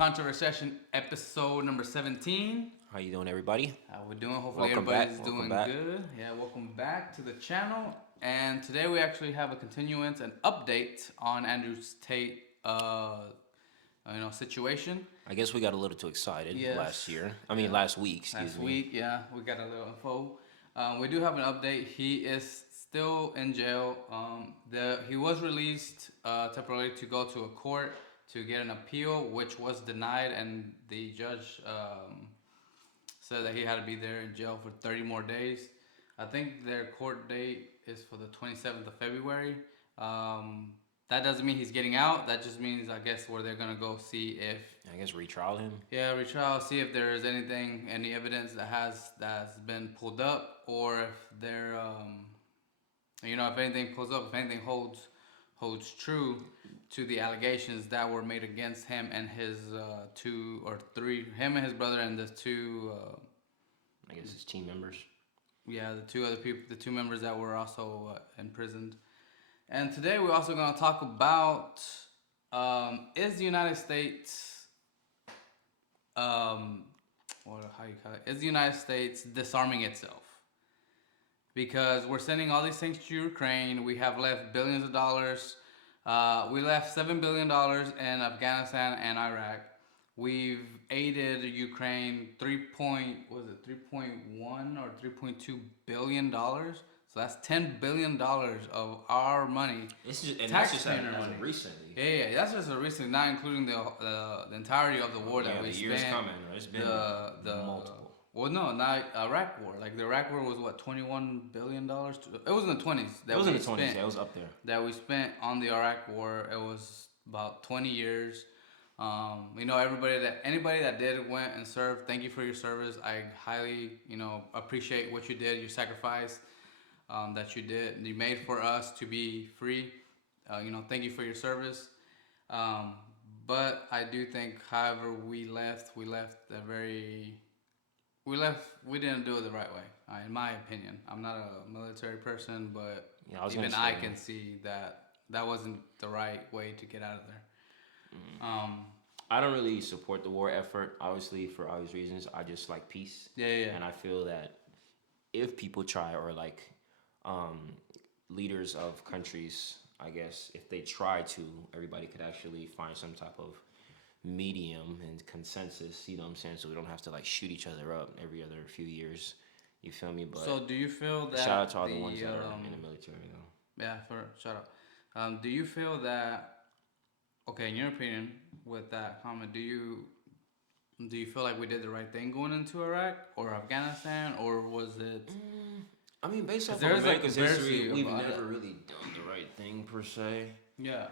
Controversation, episode number 17. How you doing, everybody? How we doing? Hopefully Welcome everybody's back. doing Welcome back. good. Yeah, welcome back to the channel. And today we actually have a continuance, an update on Andrew's Tate, situation. I guess we got a little too excited Yes. last week. Excuse Last me. week, yeah, we got a little info. We do have an update. He is still in jail. He was released temporarily to go to a court to get an appeal, which was denied, and the judge said that he had to be there in jail for 30 more days. I think their court date is for the 27th of February. That doesn't mean he's getting out. That just means, I guess, where they're gonna go see if Retrial him. yeah, retrial, see if there's any evidence that's been pulled up, or if they're if anything pulls up, if anything holds true to the allegations that were made against him and his him and his brother and the two his team members. yeah, the two other people, the two members that were also imprisoned. And today we're also going to talk about is the United States is the United States disarming itself? Because we're sending all these things to Ukraine. We have left billions of dollars. We left $7 billion in Afghanistan and Iraq. We've aided Ukraine 3.1 or 3.2 billion dollars. So that's $10 billion of our money. That's just recently. Yeah, that's just a recent, not including the entirety of the war that we the spent. years coming. It's been multiple. Well, no, not Iraq war. Like the Iraq war was what, $21 billion? It was in the 20s. It was in the 20s. Yeah, it was up there. That we spent on the Iraq war. It was about 20 years. Anybody that went and served, thank you for your service. I highly, appreciate what you did, your sacrifice that you did. You made for us to be free. Thank you for your service. But I do think, however, we didn't do it the right way, in my opinion. I'm not a military person, but even I can see that wasn't the right way to get out of there. I don't really support the war effort, obviously, for obvious reasons. I just like peace. Yeah. And I feel that if people try, or leaders of countries, I guess, if they try to, everybody could actually find some type of medium and consensus, you know what I'm saying? So we don't have to shoot each other up every other few years. You feel me? But so do you feel that shout out to all the ones that are in the military though. Yeah, shout out. Do you feel that, okay, in your opinion, with that comment, do you feel like we did the right thing going into Iraq or Afghanistan, or was it? Based off of America's history, we've never really done the right thing per se. Yeah.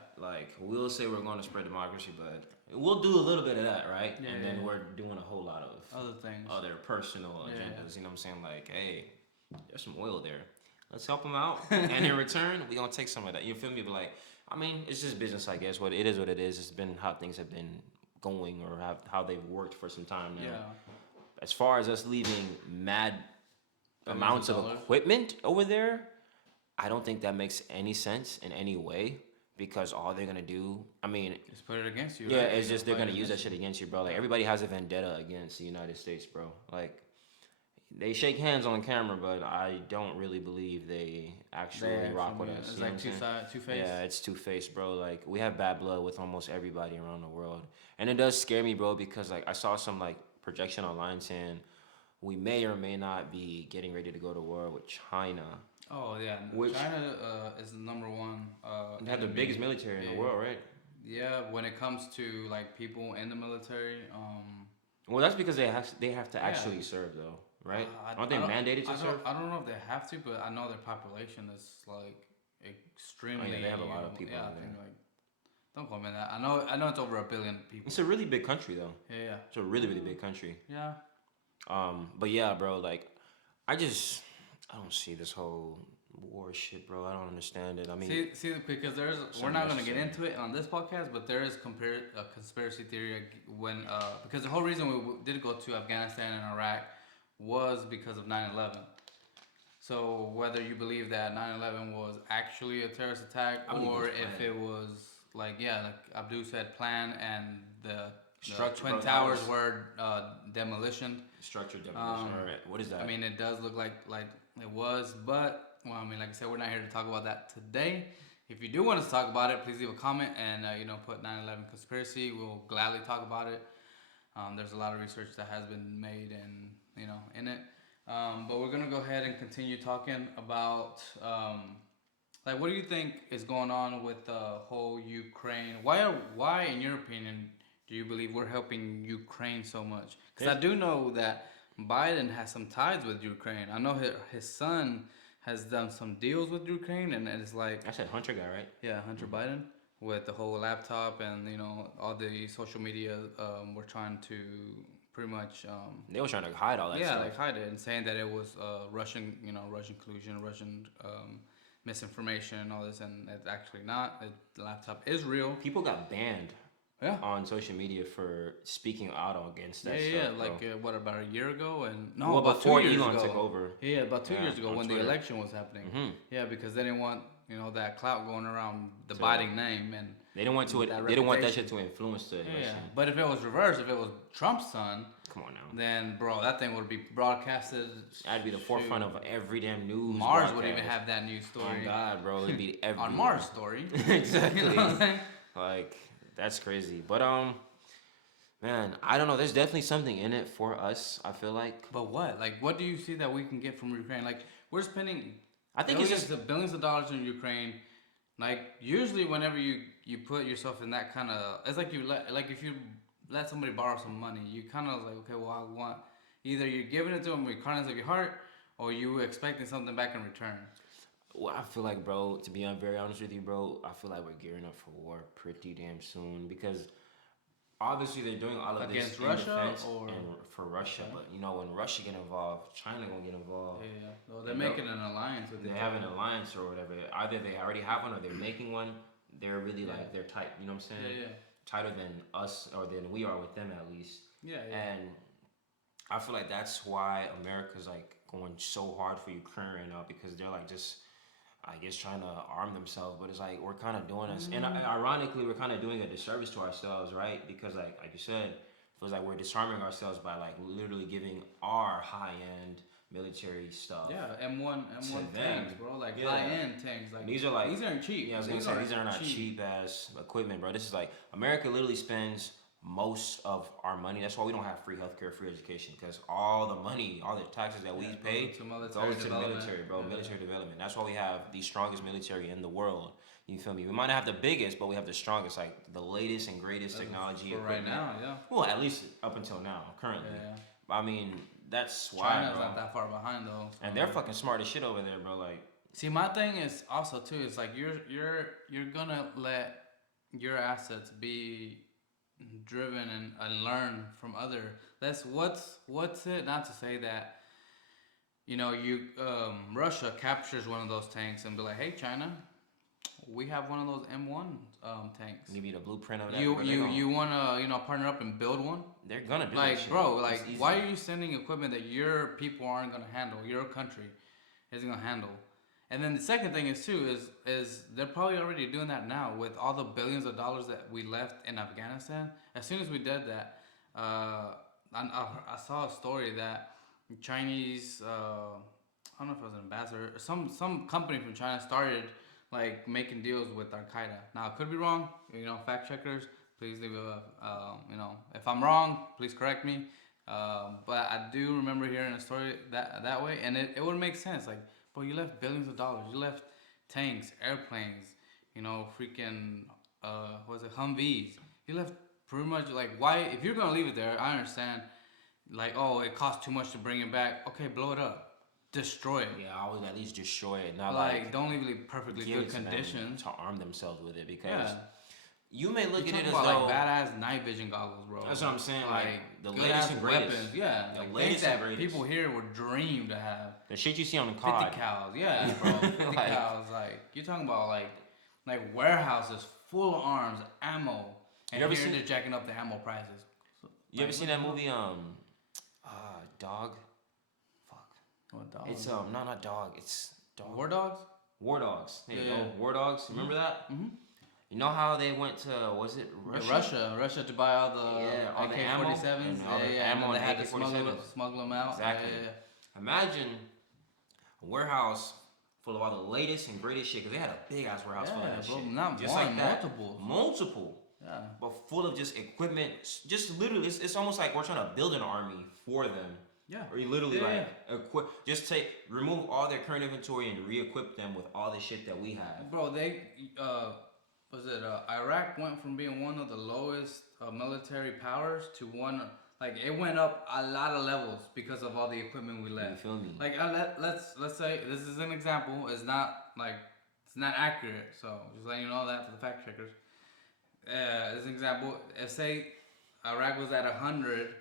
We'll say we're going to spread democracy, but we'll do a little bit of that, right? Yeah, and then we're doing a whole lot of other things, other personal agendas. You know what I'm saying? Hey, there's some oil there. Let's help them out, and in return, we're gonna take some of that. You feel me? But it's just business, I guess. What it is, It's been how things have been going, or how they've worked for some time now. Yeah. As far as us leaving mad amounts of equipment over there, I don't think that makes any sense in any way, because all they're gonna do, just put it against you. Yeah, right? it's just they're gonna use that shit against you, bro. Everybody has a vendetta against the United States, bro. They shake hands on camera, but I don't really believe they actually rock with us. It's two-faced. Yeah, it's two-faced, bro. We have bad blood with almost everybody around the world. And it does scare me, bro, because I saw some projection online saying we may or may not be getting ready to go to war with China. Oh yeah, China is the number one. They have the biggest military in the world, right? Yeah, when it comes to people in the military. Well, that's because they have to actually serve, though. Right? Aren't they mandated to serve? I don't know if they have to, but I know their population is extremely. They have a lot of people. Yeah, I think don't quote me on that. I know it's over 1 billion people. It's a really big country, though. Yeah. It's a really, really big country. Yeah. But yeah, bro. I don't see this whole war shit, bro. I don't understand it. See, because we're not gonna get into it on this podcast, but there is a conspiracy theory because the whole reason we did go to Afghanistan and Iraq was because of 9/11. So whether you believe that 9/11 was actually a terrorist attack, or if it was like Abdul said, planned, and the Twin Towers were demolition. Structured demolition. All right. What is that? I mean, it does look like it was, but well, I mean, like I said, we're not here to talk about that today. If you do want us to talk about it, please leave a comment and put 9/11 conspiracy. We'll gladly talk about it. There's a lot of research that has been made and in it. But we're gonna go ahead and continue talking about what do you think is going on with the whole Ukraine? Why, in your opinion, do you believe we're helping Ukraine so much? Because I do know that Biden has some ties with Ukraine. I know his son has done some deals with Ukraine, and it's like I said Hunter guy, right? Yeah, Hunter Biden with the whole laptop and all the social media. We're trying to pretty much. They were trying to hide all that stuff. Yeah, like hide it and saying that it was Russian, Russian collusion, Russian misinformation and all this, and it's actually not. The laptop is real. People got banned. Yeah. On social media for speaking out against that stuff. Yeah, like what, about a year ago? And no, about before 2 years Elon ago. took over. Yeah, about 2 years ago when Twitter. The election was happening. Mm-hmm. Yeah, because they didn't want that clout going around the Biden name, and they didn't want they didn't want that shit to influence the election. Yeah, but if it was reversed, if it was Trump's son, come on now, then bro, that thing would be broadcasted. That'd be the forefront of every damn news. Mars would even have that news story. Oh God, bro, it'd be every on Mars story. Exactly. Like that's crazy, but man, I don't know. There's definitely something in it for us, I feel like. But what? Like, what do you see that we can get from Ukraine? Like, we're spending billions of dollars in Ukraine. Like, usually whenever you put yourself in that kind of... It's like if you let somebody borrow some money, you kind of like, okay, well, I want... Either you're giving it to them with kindness of your heart, or you expecting something back in return. Well, I feel like, bro, to be very honest with you, bro, I feel like we're gearing up for war pretty damn soon because... Obviously, they're doing all of against this Russia in defense or and for Russia, but when Russia get involved, China gonna get involved. Yeah. Well, they're making an alliance with. They have an alliance or whatever. Either they already have one or they're making one. They're really like they're tight. You know what I'm saying? Yeah. Tighter than us or than we are with them at least. Yeah. And I feel like that's why America's like going so hard for Ukraine right now because they're like just. I guess trying to arm themselves, but it's like we're kind of doing this, and ironically, we're kind of doing a disservice to ourselves, right? Because like you said, it feels like we're disarming ourselves by like literally giving our high-end military stuff. Yeah, M1 tanks, bro, like high-end tanks. Like these aren't cheap. Yeah, I was gonna say these are not cheap ass equipment, bro. This is like America literally spends most of our money. That's why we don't have free healthcare, free education, because all the money, all the taxes that we pay goes to the military, bro. Military development. That's why we have the strongest military in the world. You feel me? We might not have the biggest, but we have the strongest, like the latest and greatest technology. For right now, yeah. Well, at least up until now, currently. Yeah. I mean, that's why. China's not that far behind though. And they're fucking smart as shit over there, bro. Like, see, my thing is also too. It's like you're gonna let your assets be driven and learn from other. That's what's it. Not to say that Russia captures one of those tanks and be like, hey, China, we have one of those M1 tanks. Give you the blueprint of that. You wanna partner up and build one? They're gonna do like that shit. Bro, like why are you sending equipment that your people aren't gonna handle, your country isn't gonna handle? And then the second thing is too is they're probably already doing that now with all the billions of dollars that we left in Afghanistan. As soon as we did that, I saw a story that Chinese I don't know if it was an ambassador or some company from China started like making deals with Al Qaeda. Now I could be wrong. Fact checkers, please leave a if I'm wrong, please correct me. But I do remember hearing a story that way, and it would make sense. Like, bro, you left billions of dollars. You left tanks, airplanes, freaking, Humvees. You left pretty much, like, why, if you're going to leave it there, I understand, like, oh, it costs too much to bring it back. Okay, blow it up. Destroy it. Yeah, I would at least destroy it. Not like don't leave it in perfectly good condition. To arm themselves with it because you may look at it as though like badass night vision goggles, bro. That's what I'm saying. Like the latest and greatest weapons. Yeah, the latest and greatest. People here would dream to have. The shit you see on the COD. 50 cows, yeah, bro. 50 cows, like you're talking about like warehouses full of arms, ammo, and here they're jacking up the ammo prices. You ever seen that movie? Dog. What dog? It's not dog. It's dog. War Dogs. War Dogs. There you go. War Dogs. Remember that? Mm-hmm. You know how they went to, was it Russia? Russia to buy all the all the ammo AK-47s. and all the And ammo then they and had to AK-47s. smuggle them out. Exactly. Imagine a warehouse full of all the latest and greatest shit, because they had a big ass warehouse full of that shit. Not just one, like that. multiple. Multiple. Yeah. But full of just equipment. Just literally, it's almost like we're trying to build an army for them. Yeah. Or you literally equip, just remove all their current inventory and re-equip them with all the shit that we have. Bro, Iraq went from being one of the lowest military powers to one, like it went up a lot of levels because of all the equipment we left. You feel me? Like let's say this is an example. It's not accurate. So just letting you know that for the fact checkers. As an example, say Iraq was at 100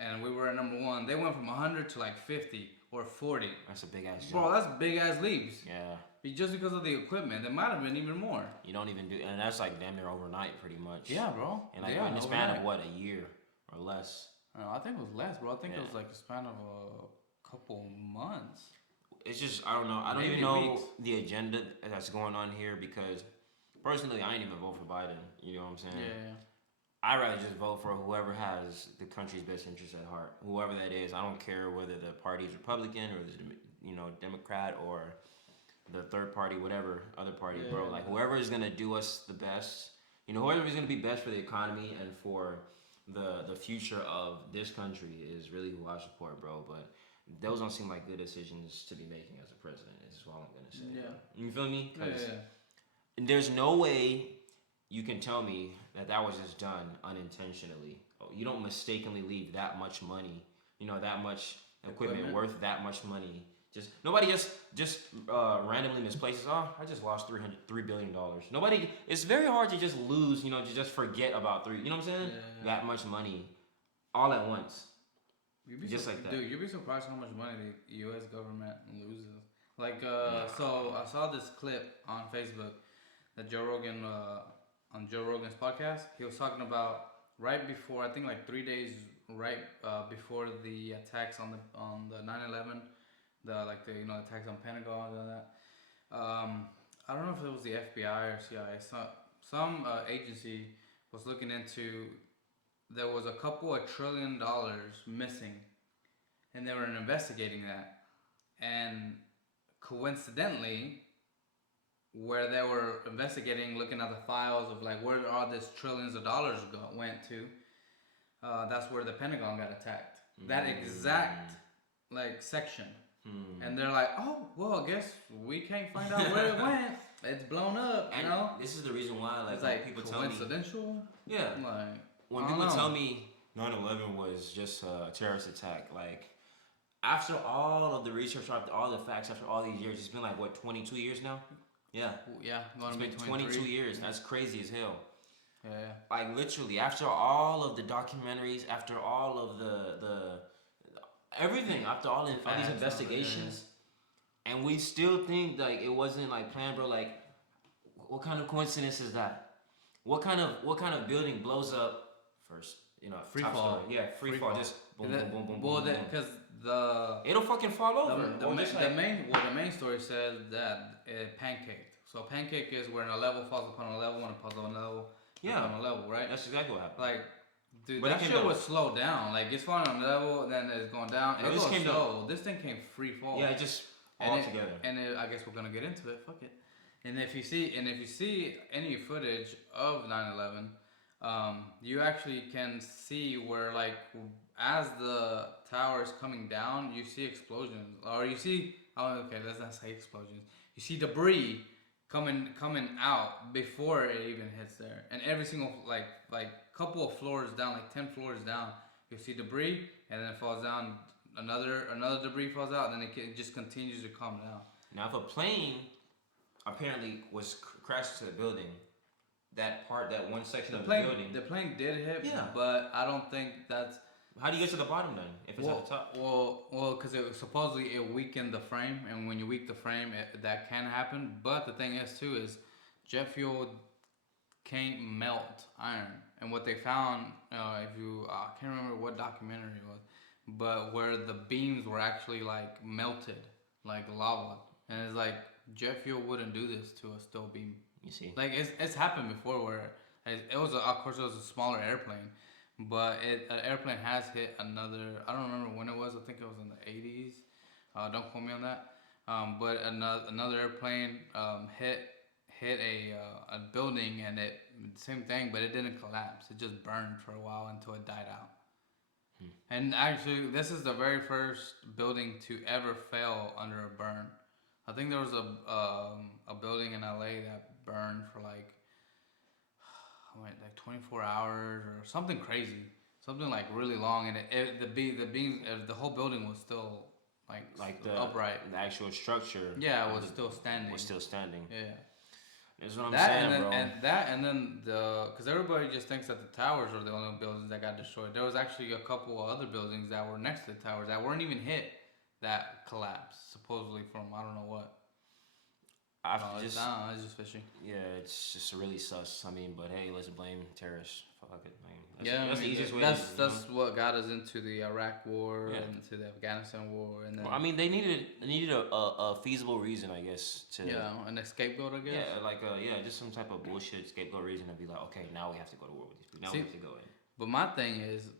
and we were at number 1. They went from 100 to like 50 or 40. That's a big ass jump. Bro, that's big ass leaps. Yeah. Just because of the equipment, there might have been even more. You don't even do, and that's like damn near overnight, pretty much. Yeah, bro. And like in the span of what, a year or less. I think it was less, bro. I think it was like a span of a couple months. It's just, I don't know. I don't even know the agenda that's going on here, because personally, I ain't even vote for Biden. You know what I'm saying? Yeah. I'd rather just vote for whoever has the country's best interests at heart. Whoever that is. I don't care whether the party is Republican or Democrat or the third party, whatever other party, bro. Like whoever is gonna do us the best, whoever is gonna be best for the economy and for the future of this country is really who I support, bro. But those don't seem like good decisions to be making as a president. Is all I'm gonna say. Yeah. You feel me? Yeah. There's no way you can tell me that was just done unintentionally. You don't mistakenly leave that much money, that much equipment worth that much money. Nobody just randomly misplaces. Oh, I just lost $3 billion. Nobody. It's very hard to just lose. To just forget about three. You know what I'm saying? Yeah. That much money, all at once. Just like that. Dude, you'd be surprised how much money the U.S. government loses. Like, so I saw this clip on Facebook that Joe Rogan on Joe Rogan's podcast. He was talking about right before, I think like 3 days before the attacks on the 9/11. The attacks on Pentagon and all that. I don't know if it was the FBI or CIA. Some agency was looking into. There was a couple of $1 trillion missing, and they were investigating that. And coincidentally, where they were investigating, looking at the files of like where all this trillions of dollars went to, that's where the Pentagon got attacked. That exact section. And they're like, oh, well, I guess we can't find out where it went. It's blown up, and this is the reason why, it's like people tell me. Coincidental? Yeah. When people tell me 9/11 was just a terrorist attack, like, after all of the research, after all the facts, after all these years, it's been like, what, 22 years now? Yeah. Yeah, it's been 22 years. That's crazy as hell. Yeah. Like, literally, after all of the documentaries, after all of the everything, after all these investigations, and we still think like it wasn't like planned, bro. Like, what kind of coincidence is that? What kind of building blows up first? Free fall. Yeah, free fall. Just boom, boom, boom, boom, well, boom. Because it'll fucking fall over. The main story says that it pancaked. So pancake is when a level falls upon a level, and it falls on a level. On a level, right? That's exactly what happened. Like. Dude, but that shit was slowed down. Like, it's falling on a level, then it's going down. It goes slow. This thing came free fall. Yeah, it just all together. I guess we're gonna get into it. Fuck it. And if you see any footage of 9/11, you actually can see where, like, as the tower is coming down, you see explosions, or you see. Oh, okay, let's not say explosions. You see debris coming out before it even hits there, and every single like couple of floors down, like 10 floors down, you'll see debris, and then it falls down. Another debris falls out, and then it just continues to come down. Now, if a plane apparently was crashed to the building, that one section of the building, the plane did hit. Yeah, but I don't think that's. How do you get to the bottom then? If it's at the top? Well, because supposedly it weakened the frame, and when you weak the frame, that can happen. But the thing is too is jet fuel can't melt iron, and what they found, I can't remember what documentary it was, but where the beams were actually like melted, like lava, and it's like jet fuel wouldn't do this to a steel beam. You see, Like it's happened before where it was of course it was a smaller airplane, but an airplane has hit another. I don't remember when it was. I think it was in the 80s. Don't quote me on that. But another airplane hit a building and it same thing, but it didn't collapse. It just burned for a while until it died out. And actually, this is the very first building to ever fail under a burn. I think there was a building in LA that burned for like 24 hours or something crazy, something like really long, and the whole building was still like the upright. the actual structure. Yeah, it was still standing. Was still standing. Yeah. That's what I'm That saying, and then bro. and then because everybody just thinks that the towers are the only buildings that got destroyed. There was actually a couple of other buildings that were next to the towers that weren't even hit that collapsed supposedly from I don't know what. It's just fishy. Yeah, it's just really sus. I mean, but hey, let's blame terrorists. Fuck it, man. That's the easiest way. That's what got us into the Iraq War and to the Afghanistan War, and then. Well, I mean, they needed a feasible reason, I guess, to. Yeah, an scapegoat, I guess. Yeah, just some type of bullshit scapegoat reason to be like, okay, now we have to go to war with these people. Now we have to go in. But my thing is,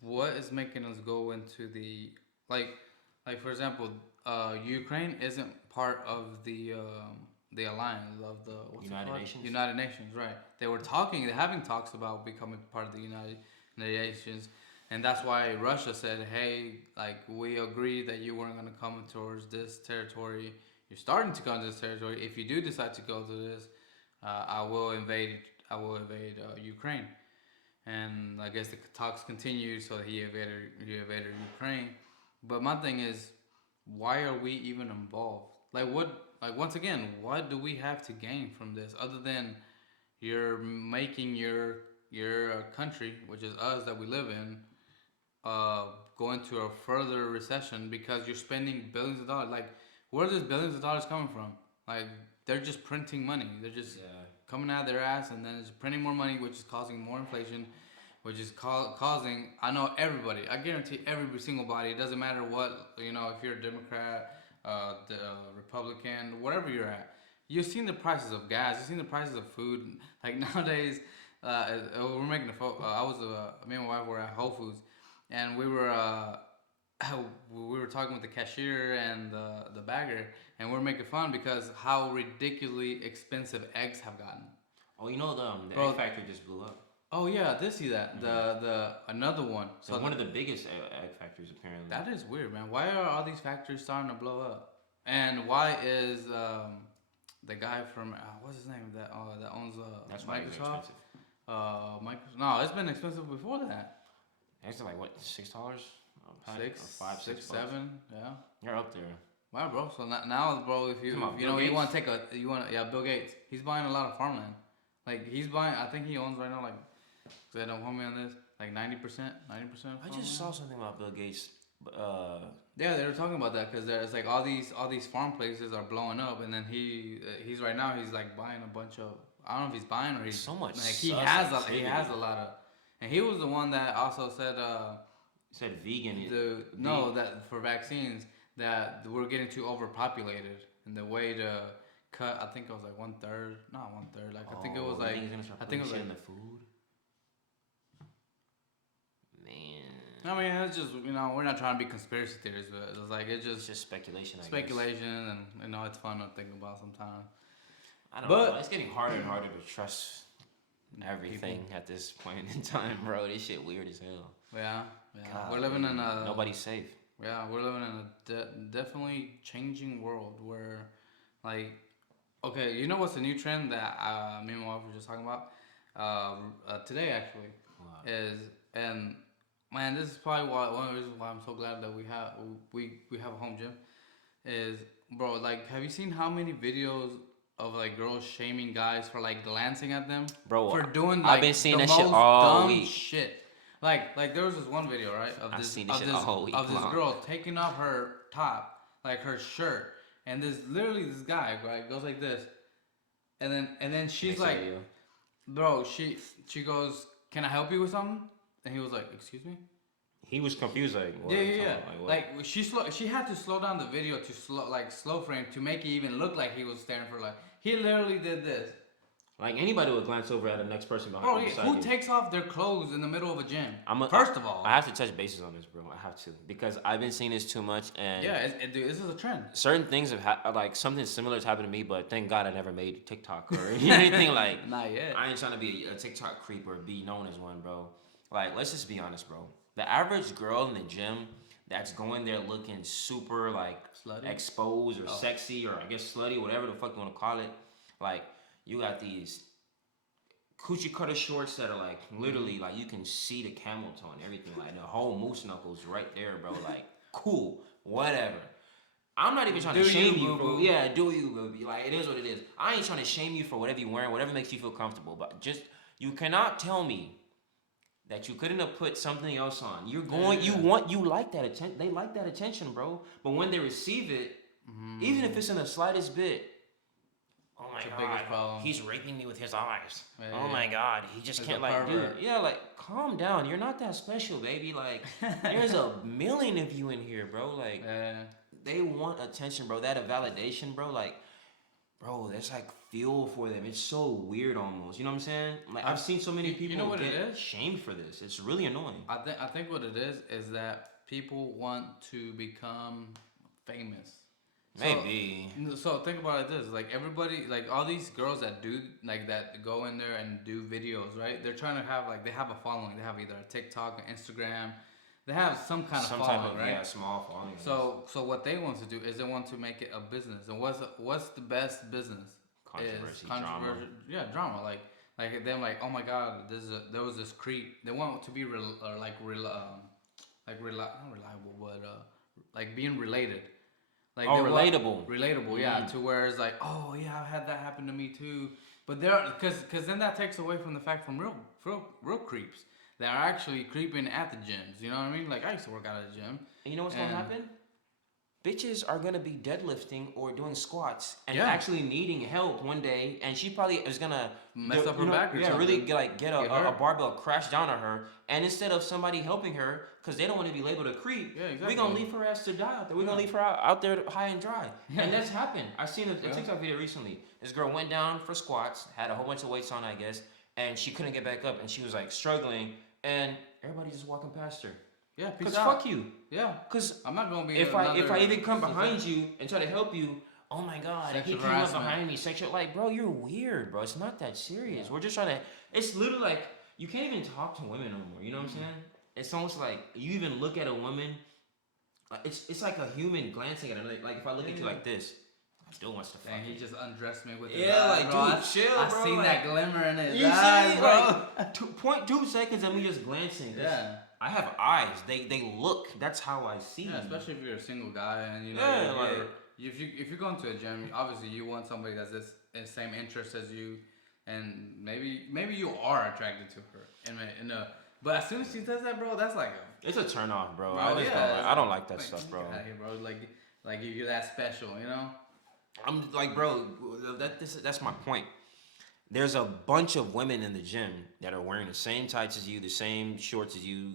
what is making us go into the like for example, Ukraine isn't part of the alliance of the United Nations. United Nations, right? They're having talks about becoming part of the United Nations, and that's why Russia said, "Hey, like we agreed that you weren't going to come towards this territory. You're starting to come to this territory. If you do decide to go to this, I will invade. Ukraine." And I guess the talks continued, so he invaded Ukraine. But my thing is, why are we even involved? Once again, what do we have to gain from this other than you're making your country, which is us that we live in, go into a further recession because you're spending billions of dollars. Like, where are those billions of dollars coming from? Like, they're just printing money. They're just coming out of their ass and then it's printing more money, which is causing more inflation, which is causing, I know everybody, I guarantee every single body, it doesn't matter what, if you're a Democrat, Republican, whatever you're at, you've seen the prices of gas, you've seen the prices of food. Like nowadays, we're making me and my wife were at Whole Foods, and we were talking with the cashier and the bagger, and we're making fun because how ridiculously expensive eggs have gotten. Oh, the egg factory just blew up. Oh yeah, I did see that. The another one. So one of the biggest egg factories apparently. That is weird, man. Why are all these factories starting to blow up? And why is the guy from what's his name that owns That's Microsoft? No, it's been expensive before that. Eggs are like what, $6? Six, $7, yeah. You're up there. Wow, bro. So now, bro, if you want to Bill Gates, he's buying a lot of farmland. Like he's buying, I think he owns right now so don't hold me on this, like 90%. I just saw something about Bill Gates. Yeah, they were talking about that because it's like all these farm places are blowing up, and then he's right now he's like buying a bunch of, I don't know if he's buying or he's so much. Like he has a lot of, and he was the one that also said said vegan. That for vaccines that we're getting too overpopulated, and the way to cut, I think it was like 1/3, not 1/3. Like I think it was like in the food. Man. I mean, it's just we're not trying to be conspiracy theorists, but it's just speculation. Speculation, and it's fun to think about sometimes. I don't know. It's getting harder and harder to trust everything at this point in time, bro. This shit weird as hell. Yeah. God, we're living in a nobody's safe. Yeah, we're living in a definitely changing world where, like, okay, you know what's the new trend that me and my wife were just talking about today actually and man, this is probably one of the reasons why I'm so glad that we have a home gym is, bro, like, have you seen how many videos of like girls shaming guys for like glancing at them, bro, for doing I've been seeing that shit all week. Shit. Like there was this one video, right, of this girl taking off her top, like her shirt, and this guy, right, goes like this, and then she's like, bro, she goes, "Can I help you with something?" And he was like, "Excuse me?" He was confused, like, what? Yeah. Like she had to slow down the video to slow frame to make it even look like he was staring for, like, he literally did this, Like anybody would glance over at the next person behind. Bro, who takes off their clothes in the middle of a gym? First of all, I have to touch bases on this, bro. I have to because I've been seeing this too much, and dude, this is a trend. Certain things have like something similar has happened to me, but thank God I never made TikTok or anything like. Not yet. I ain't trying to be a TikTok creep or be known as one, bro. Like, let's just be honest, bro. The average girl in the gym that's going there looking super like slutty? Exposed or sexy or I guess slutty, whatever the fuck you want to call it, like. You got these coochie cutter shorts that are like literally like you can see the camel toe and everything, like the whole moose knuckles right there, bro. Like cool, whatever. I'm not even trying to shame you, bro. Yeah, do you, baby? Like it is what it is. I ain't trying to shame you for whatever you're wearing, whatever makes you feel comfortable. But just you cannot tell me that you couldn't have put something else on. You're going, you like that attention. They like that attention, bro. But when they receive it, even if it's in the slightest bit. Oh my God, he's raping me with his eyes. Yeah, oh my God, he just can't like do it. Yeah, like calm down. You're not that special, baby. Like there's a million of you in here, bro. Like they want attention, bro. That a validation, bro. Like, bro, that's like fuel for them. It's so weird almost. You know what I'm saying? Like I've seen so many people get shamed for this. It's really annoying. I think what it is that people want to become famous. Maybe. So think about it this, like everybody, like all these girls that do, like that go in there and do videos, right? They're trying to have, like, they have a following. They have either a TikTok, an Instagram. They have some kind of following, right? Yeah, small following. So what they want to do is they want to make it a business. And what's the best business? Controversy, drama. Yeah, drama. Like them, like, oh my God, there was this creep. They want to be not reliable, but like being related. Like relatable. Relatable, yeah. To where it's like, oh yeah, I've had that happen to me too. But because then that takes away from the fact from real creeps that are actually creeping at the gyms. You know what I mean? Like I used to work out at a gym. And you know what's gonna happen? Bitches are gonna be deadlifting or doing squats and actually needing help one day, and she probably is gonna mess up her back or something. Really get a barbell crash down on her, and instead of somebody helping her because they don't want to be labeled a creep, we're gonna leave her ass to die out there. We're gonna leave her out there high and dry, and that's happened. I seen a TikTok video recently. This girl went down for squats, had a whole bunch of weights on, I guess, and she couldn't get back up, and she was like struggling, and everybody just walking past her. Yeah, because fuck you. Yeah, because I'm not gonna be. If I even come behind you and try to help you, oh my God, he came up behind me, sexual. Like, bro, you're weird, bro. It's not that serious. Yeah. We're just trying to. It's literally like you can't even talk to women no more. You know what I'm saying? It's almost like you even look at a woman. It's like a human glancing at her. Like if I look at you like this. Still wants to fuck. He just undressed me with his eyes, like, bro. Dude, chill, bro. I seen like, that glimmer in his eyes, bro. Like, 0.2 seconds of me just glancing. Yeah. I have eyes. They look. That's how I see. Yeah, especially if you're a single guy and you know if you're going to a gym, obviously you want somebody that's the same interest as you, and maybe you are attracted to her. But as soon as she does that, bro, that's like it's a turn off, bro. I don't like that stuff, bro. Get out of here, bro. Like if you're that special, you know. I'm like, bro, that's my point. There's a bunch of women in the gym that are wearing the same tights as you, the same shorts as you,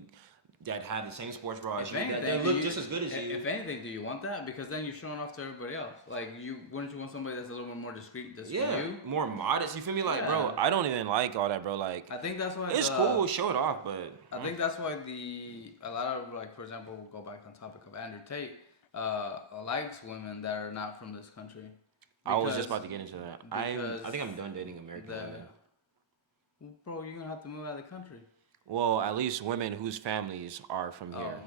that have the same sports bra as you, that look just as good as you. If anything, do you want that? Because then you're showing off to everybody else. Like, wouldn't you want somebody that's a little bit more discreet than you? More modest. You feel me? Like, bro, I don't even like all that, bro. Like, I think that's why it's cool, show it off, but I think that's why a lot of, like, for example, we'll go back on topic of Andrew Tate, likes women that are not from this country. I was just about to get into that. I think I'm done dating American women. Well, bro, you're gonna have to move out of the country. Well, at least women whose families are from here,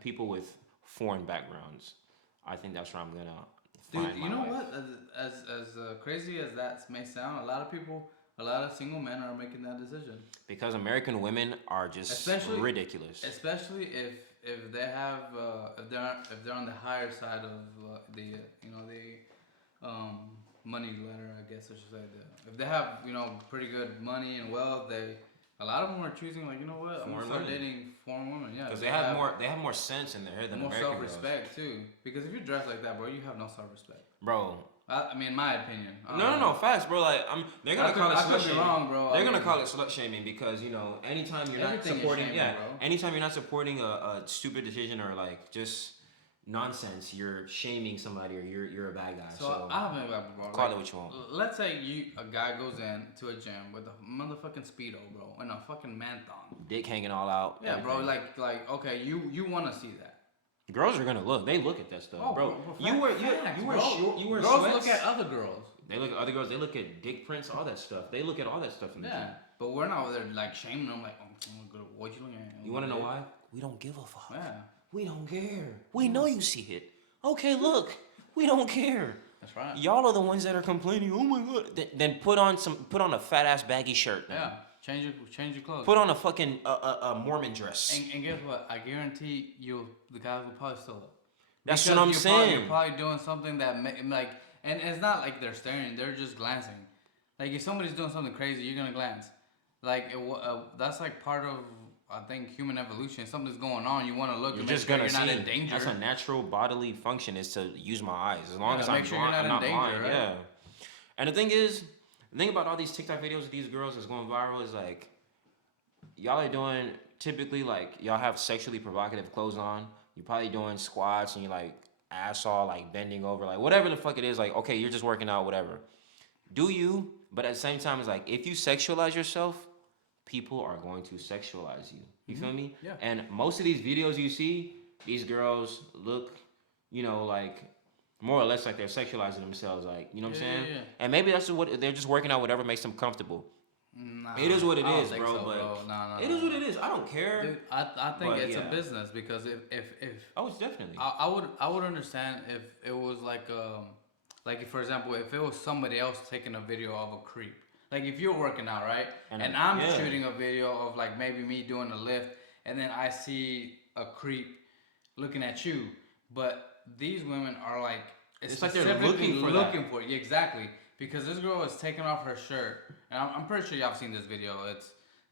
people with foreign backgrounds. I think that's where I'm gonna. Dude, you know what? As crazy as that may sound, a lot of single men are making that decision. Because American women are just ridiculous. Especially if they have if they're on the higher side of the money ladder, I guess I should say that. If they have, pretty good money and wealth, a lot of them are choosing, like, you know what, I'm gonna start dating foreign women, yeah. Because they have more sense in their head than American girls. More self-respect too. Because if you dress like that, bro, you have no self-respect. Bro. I mean, in my opinion. No, facts, bro. Like, they're gonna call it slut shaming. Wrong, bro. They're gonna call it slut shaming because anytime you're not supporting, anytime you're not supporting a stupid decision or like just nonsense. You're shaming somebody, or you're a bad guy. So I have an example, bro. Call it what you want. Let's say a guy goes in to a gym with a motherfucking speedo, bro, and a fucking man thong, dick hanging all out. Yeah, everything. Bro. Like okay, you want to see that. Girls are gonna look. They look at that stuff, bro. You wear girls sweats. Look at other girls. They look at other girls. They look at dick prints, all that stuff. They look at all that stuff in the gym. But we're not there like shaming them. Like, what you looking at? You want to know why? We don't give a fuck. Yeah. We don't care. We know you see it. Okay, look. We don't care. That's right. Y'all are the ones that are complaining. Oh my god. Then put on a fat ass baggy shirt. Then. Yeah. Change your clothes. Put on a fucking Mormon dress. And guess what? I guarantee the guys will probably still look. That's what I'm saying. You're probably doing something that and it's not like they're staring. They're just glancing. Like if somebody's doing something crazy, you're gonna glance. Like that's like part of I think human evolution. Something's going on. You want to look. You're just gonna see. You're not in danger. That's a natural bodily function is to use my eyes. As long as I'm not in danger, right? Yeah. And the thing about all these TikTok videos of these girls that's going viral is like, y'all are doing typically like y'all have sexually provocative clothes on. You're probably doing squats and you're like ass all like bending over, like whatever the fuck it is. Like okay, you're just working out, whatever. Do you? But at the same time, it's like if you sexualize yourself, people are going to sexualize you. You feel me? Yeah. And most of these videos you see, these girls look, like more or less like they're sexualizing themselves. Like, you know what I'm saying? Yeah. And maybe that's what they're just working out, whatever makes them comfortable. Nah, it is what it is, bro. So, but bro. Nah. It is what it is. I don't care. Dude, I think it's a business because if oh, it's definitely. I would understand if it was like if, for example, if it was somebody else taking a video of a creep. Like if you're working out, right? And I'm shooting a video of like maybe me doing a lift and then I see a creep looking at you. But these women are like it's like they're looking for it. Yeah, exactly. Because this girl is taking off her shirt. And I'm pretty sure y'all have seen this video.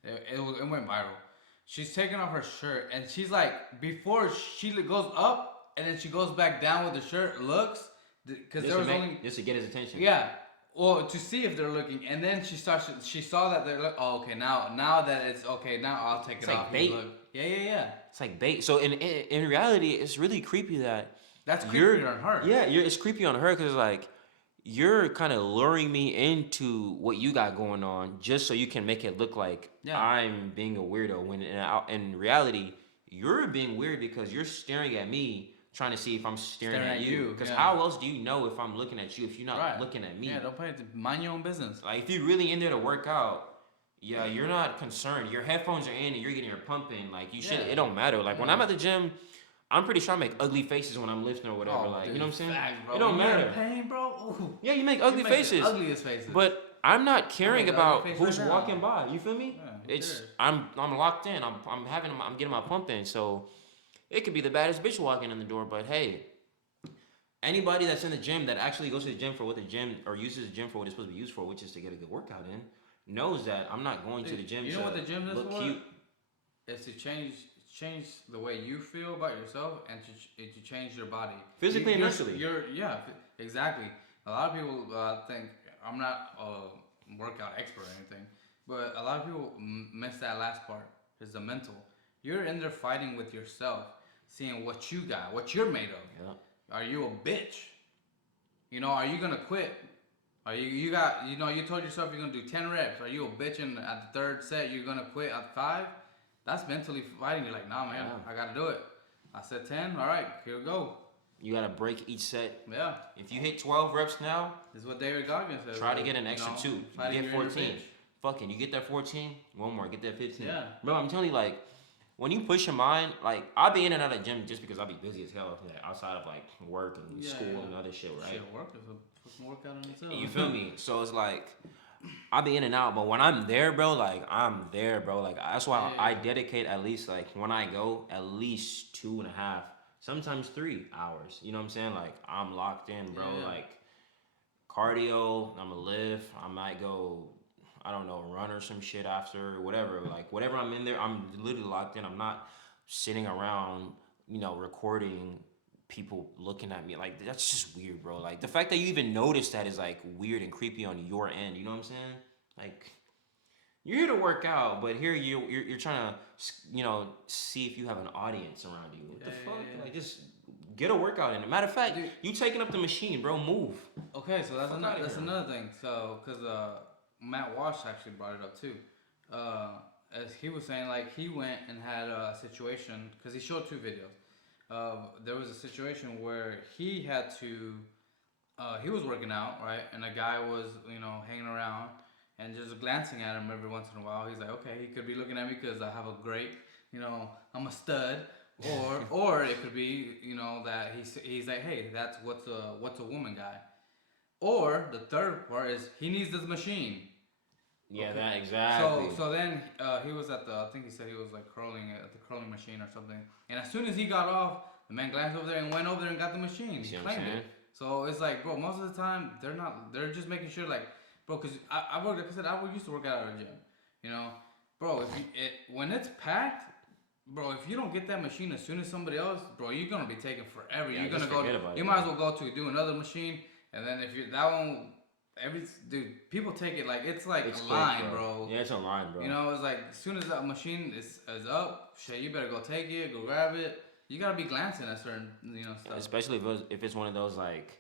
It went viral. She's taking off her shirt and she's like before she goes up and then she goes back down with the shirt, looks because there was only just to get his attention. Yeah. Well, to see if they're looking, and then she saw that they're like, oh, okay, now that it's okay, now I'll take it off. It's like bait. Yeah. It's like bait. So in reality, it's really creepy that's creepy on her. Yeah, it's creepy on her because like you're kind of luring me into what you got going on just so you can make it look like I'm being a weirdo. When in reality, you're being weird because you're staring at me. Trying to see if I'm staring at you. Because how else do you know if I'm looking at you if you're not looking at me? Yeah, don't pay it. Mind your own business. Like, if you're really in there to work out, you're not concerned. Your headphones are in and you're getting your pump in. Like, you should. It don't matter. Like, when I'm at the gym, I'm pretty sure I make ugly faces when I'm lifting or whatever. Like, dude, you know what I'm saying? Facts, it don't matter. You're in pain, bro. Ooh. Yeah, you make ugly faces. Ugliest faces. But I'm not caring about who's walking by. You feel me? Yeah, I'm locked in. I'm getting my pump in. So it could be the baddest bitch walking in the door, but hey. Anybody that's in the gym that actually goes to the gym for what the gym or uses the gym for what it's supposed to be used for, which is to get a good workout in, knows that I'm not going to the gym. You know what the gym is for? Cute. It's to change the way you feel about yourself and to change your body physically and mentally. Exactly. A lot of people think I'm not a workout expert or anything, but a lot of people miss that last part. Is the mental. You're in there fighting with yourself, seeing what you got, what you're made of. Yeah. Are you a bitch? Are you gonna quit? Are you told yourself you're gonna do 10 reps. Are you a bitch and at the third set you're gonna quit at 5? That's mentally fighting. You're like, nah, man, I gotta do it. I said 10. All right, here we go. You gotta break each set. Yeah. If you hit 12 reps now, this is what David Goggins says. Try to get an extra 2. You get 14. Fucking, you get that 14. One more, get that 15. Yeah. Bro, I'm telling you, like. When you push your mind, like, I'll be in and out of the gym just because I'll be busy as hell, like, outside of, like, work and school and other shit, right? Shit, work is a fucking workout in itself. You feel me? So it's like, I'll be in and out, but when I'm there, bro, like, I'm there, bro. Like, that's why I dedicate at least, like, when I go, at least 2.5, sometimes 3 hours. You know what I'm saying? Like, I'm locked in, bro. Yeah. Like, cardio, I'm gonna lift, I might go... I don't know, run or some shit after, whatever. Like, whatever I'm in there, I'm literally locked in. I'm not sitting around, recording people looking at me. Like, that's just weird, bro. Like, the fact that you even notice that is, like, weird and creepy on your end. You know what I'm saying? Like, You're here to work out, but here you're trying to see if you have an audience around you. What the fuck? Yeah. Like just get a workout in. Matter of fact, dude, you taking up the machine, bro. Move. Okay, so that's another thing. So because Matt Walsh actually brought it up too. As he was saying, like he went and had a situation because he showed two videos. There was a situation where he had to. He was working out, right, and a guy was hanging around and just glancing at him every once in a while. He's like, okay, he could be looking at me because I have a great, I'm a stud, or it could be, that he's like, hey, that's what's a woman guy, or the third part is he needs this machine. Yeah, okay. That exactly. So then he was at I think he said he was like curling at the curling machine or something, and as soon as he got off, the man glanced over there and went over there and got the machine. He claimed it. So it's like, bro, most of the time they're just making sure, like, bro, because I worked, like I said, I used to work out at a gym, bro. When it's packed, bro, if you don't get that machine as soon as somebody else, bro, you're gonna be taking forever. Yeah, you're gonna go. You might as well go to do another machine, and then if you that one, dude, people take it like it's like a line, bro. Yeah, it's a line, bro. It's like as soon as that machine is up, shit, you better go take it, go grab it. You gotta be glancing at certain, stuff. Especially if it's one of those like,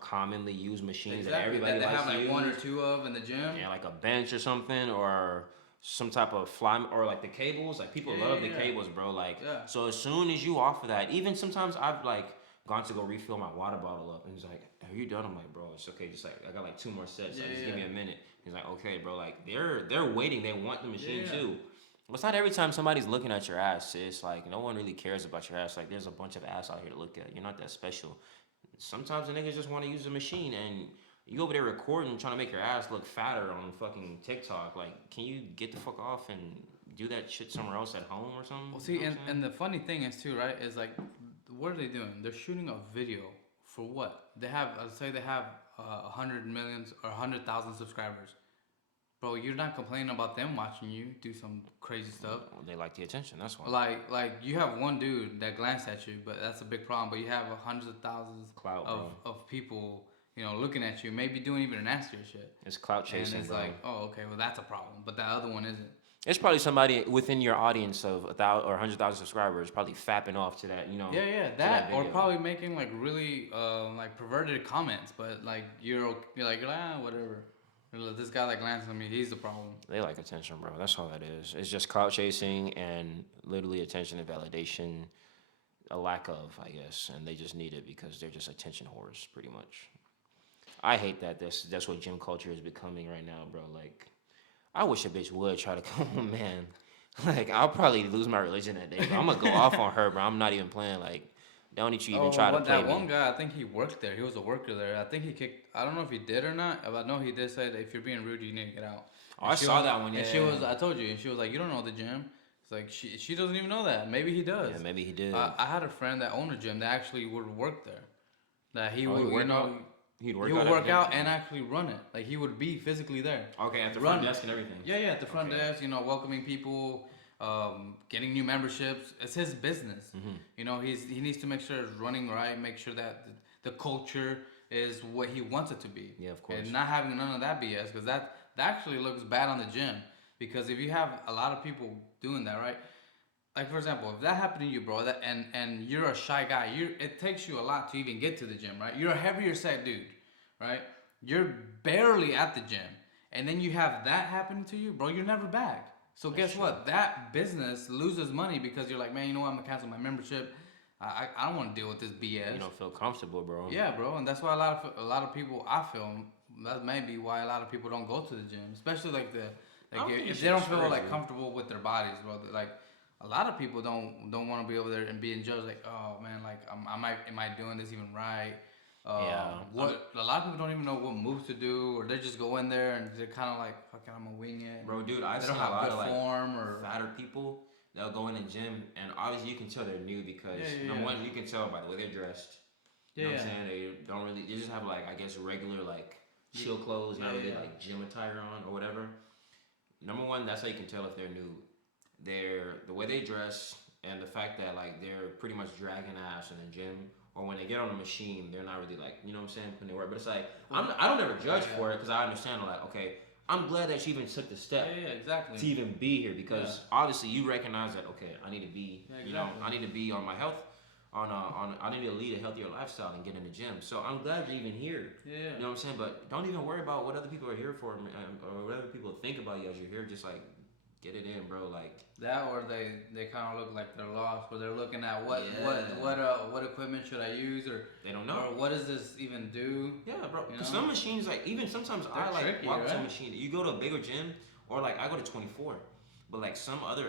commonly used machines exactly. that everybody that they likes have like to one or use. two of in the gym. Yeah, like a bench or something, or some type of fly, or like the cables. Like people love the cables, bro. Like so as soon as you offer that, even sometimes I've like gone to go refill my water bottle up, and he's like, "Are you done?" I'm like, "Bro, it's okay. Just like I got like 2 more sets. So just give me a minute." He's like, "Okay, bro." Like they're waiting. They want the machine too. Well, it's not every time somebody's looking at your ass, sis. Like, no one really cares about your ass. Like, there's a bunch of ass out here to look at. You're not that special. Sometimes the niggas just want to use the machine, and you over there recording, trying to make your ass look fatter on fucking TikTok. Like, can you get the fuck off and do that shit somewhere else at home or something? Well, see, and the funny thing is, too, right, is like, what are they doing? They're shooting a video for what? They have, let's say they have 100 million or 100,000 subscribers. Bro, you're not complaining about them watching you do some crazy stuff. Well, they like the attention, that's why. Like you have one dude that glanced at you, but that's a big problem. But you have hundreds of thousands of people, looking at you, maybe doing even nastier shit. It's clout chasing, and it's bro. like, oh, okay, well that's a problem. But that other one isn't. It's probably somebody within your audience of 1,000 or 100,000 subscribers, probably fapping off to that, that or probably making like really like perverted comments, but like you're like whatever. This guy that glanced at me, he's the problem. They like attention, bro. That's all that is. It's just clout chasing and literally attention and validation, a lack of, I guess, and they just need it because they're just attention whores, pretty much. I hate that. That's what gym culture is becoming right now, bro. Like, I wish a bitch would try to come on, man. Like, I'll probably lose my religion that day, bro. I'm gonna go off on her, bro. I'm not even playing. Like, don't you even try to play that me. one guy, I think he worked there. He was a worker there. I think he kicked. I don't know if he did or not. But I know he did say that if you're being rude, you need to get out. Oh, I saw that one. Yeah. And she was. I told you. And she was like, "You don't know the gym." It's like she doesn't even know that. Maybe he does. Yeah, maybe he did. I had a friend that owned a gym that actually would work there. That he would, He'd work out and actually run it. Like he would be physically there. Okay, at the front desk and everything. Yeah, at the front desk. Welcoming people. Getting new memberships. It's his business. Mm-hmm. He needs to make sure it's running right. Make sure that the culture is what he wants it to be. Yeah, of course. And not having none of that BS, because that actually looks bad on the gym. Because if you have a lot of people doing that, right? Like for example, if that happened to you, bro, and you're a shy guy, it takes you a lot to even get to the gym, right? You're a heavier set dude, right? You're barely at the gym, and then you have that happen to you, bro. You're never back. So guess what? That business loses money because you're like, man, you know what? I'm gonna cancel my membership. I don't want to deal with this BS. You don't feel comfortable, bro. Yeah, bro, and that's why a lot of people, I feel that may be why a lot of people don't go to the gym, especially if they don't feel like comfortable with their bodies, bro. Like a lot of people don't want to be over there and being judged. Like, oh man, like am I doing this even right? What a lot of people don't even know what moves to do, or they just go in there and they're kind of like, "Fucking, I'm gonna wing it." Bro, dude, I've seen a lot of fatter people. They'll go in the gym, and obviously you can tell they're new because number one, you can tell by the way they're dressed. You know what I'm saying? They don't really. They just have like I guess regular like chill clothes, not really like gym attire on or whatever. Number one, that's how you can tell if they're new. The way they dress and the fact that like they're pretty much dragging ass in the gym. Or when they get on the machine, they're not really like, you know what I'm saying, putting their work. But it's like, I don't ever judge for it because I understand, like, okay, I'm glad that you even took the step. Yeah, exactly. To even be here because obviously you recognize that okay, I need to be, I need to be on my health, I need to lead a healthier lifestyle and get in the gym. So I'm glad you're even here. Yeah. You know what I'm saying? But don't even worry about what other people are here for, or what other people think about you as you're here. Just like get it in, bro. Like that, or they kind of look like they're lost, where they're looking at what equipment should I use, or they don't know, or what does this even do? Yeah, bro. Because some machines, like even sometimes they're I like tricky, walk right? to a machine. You go to a bigger gym, or like I go to 24, but like some other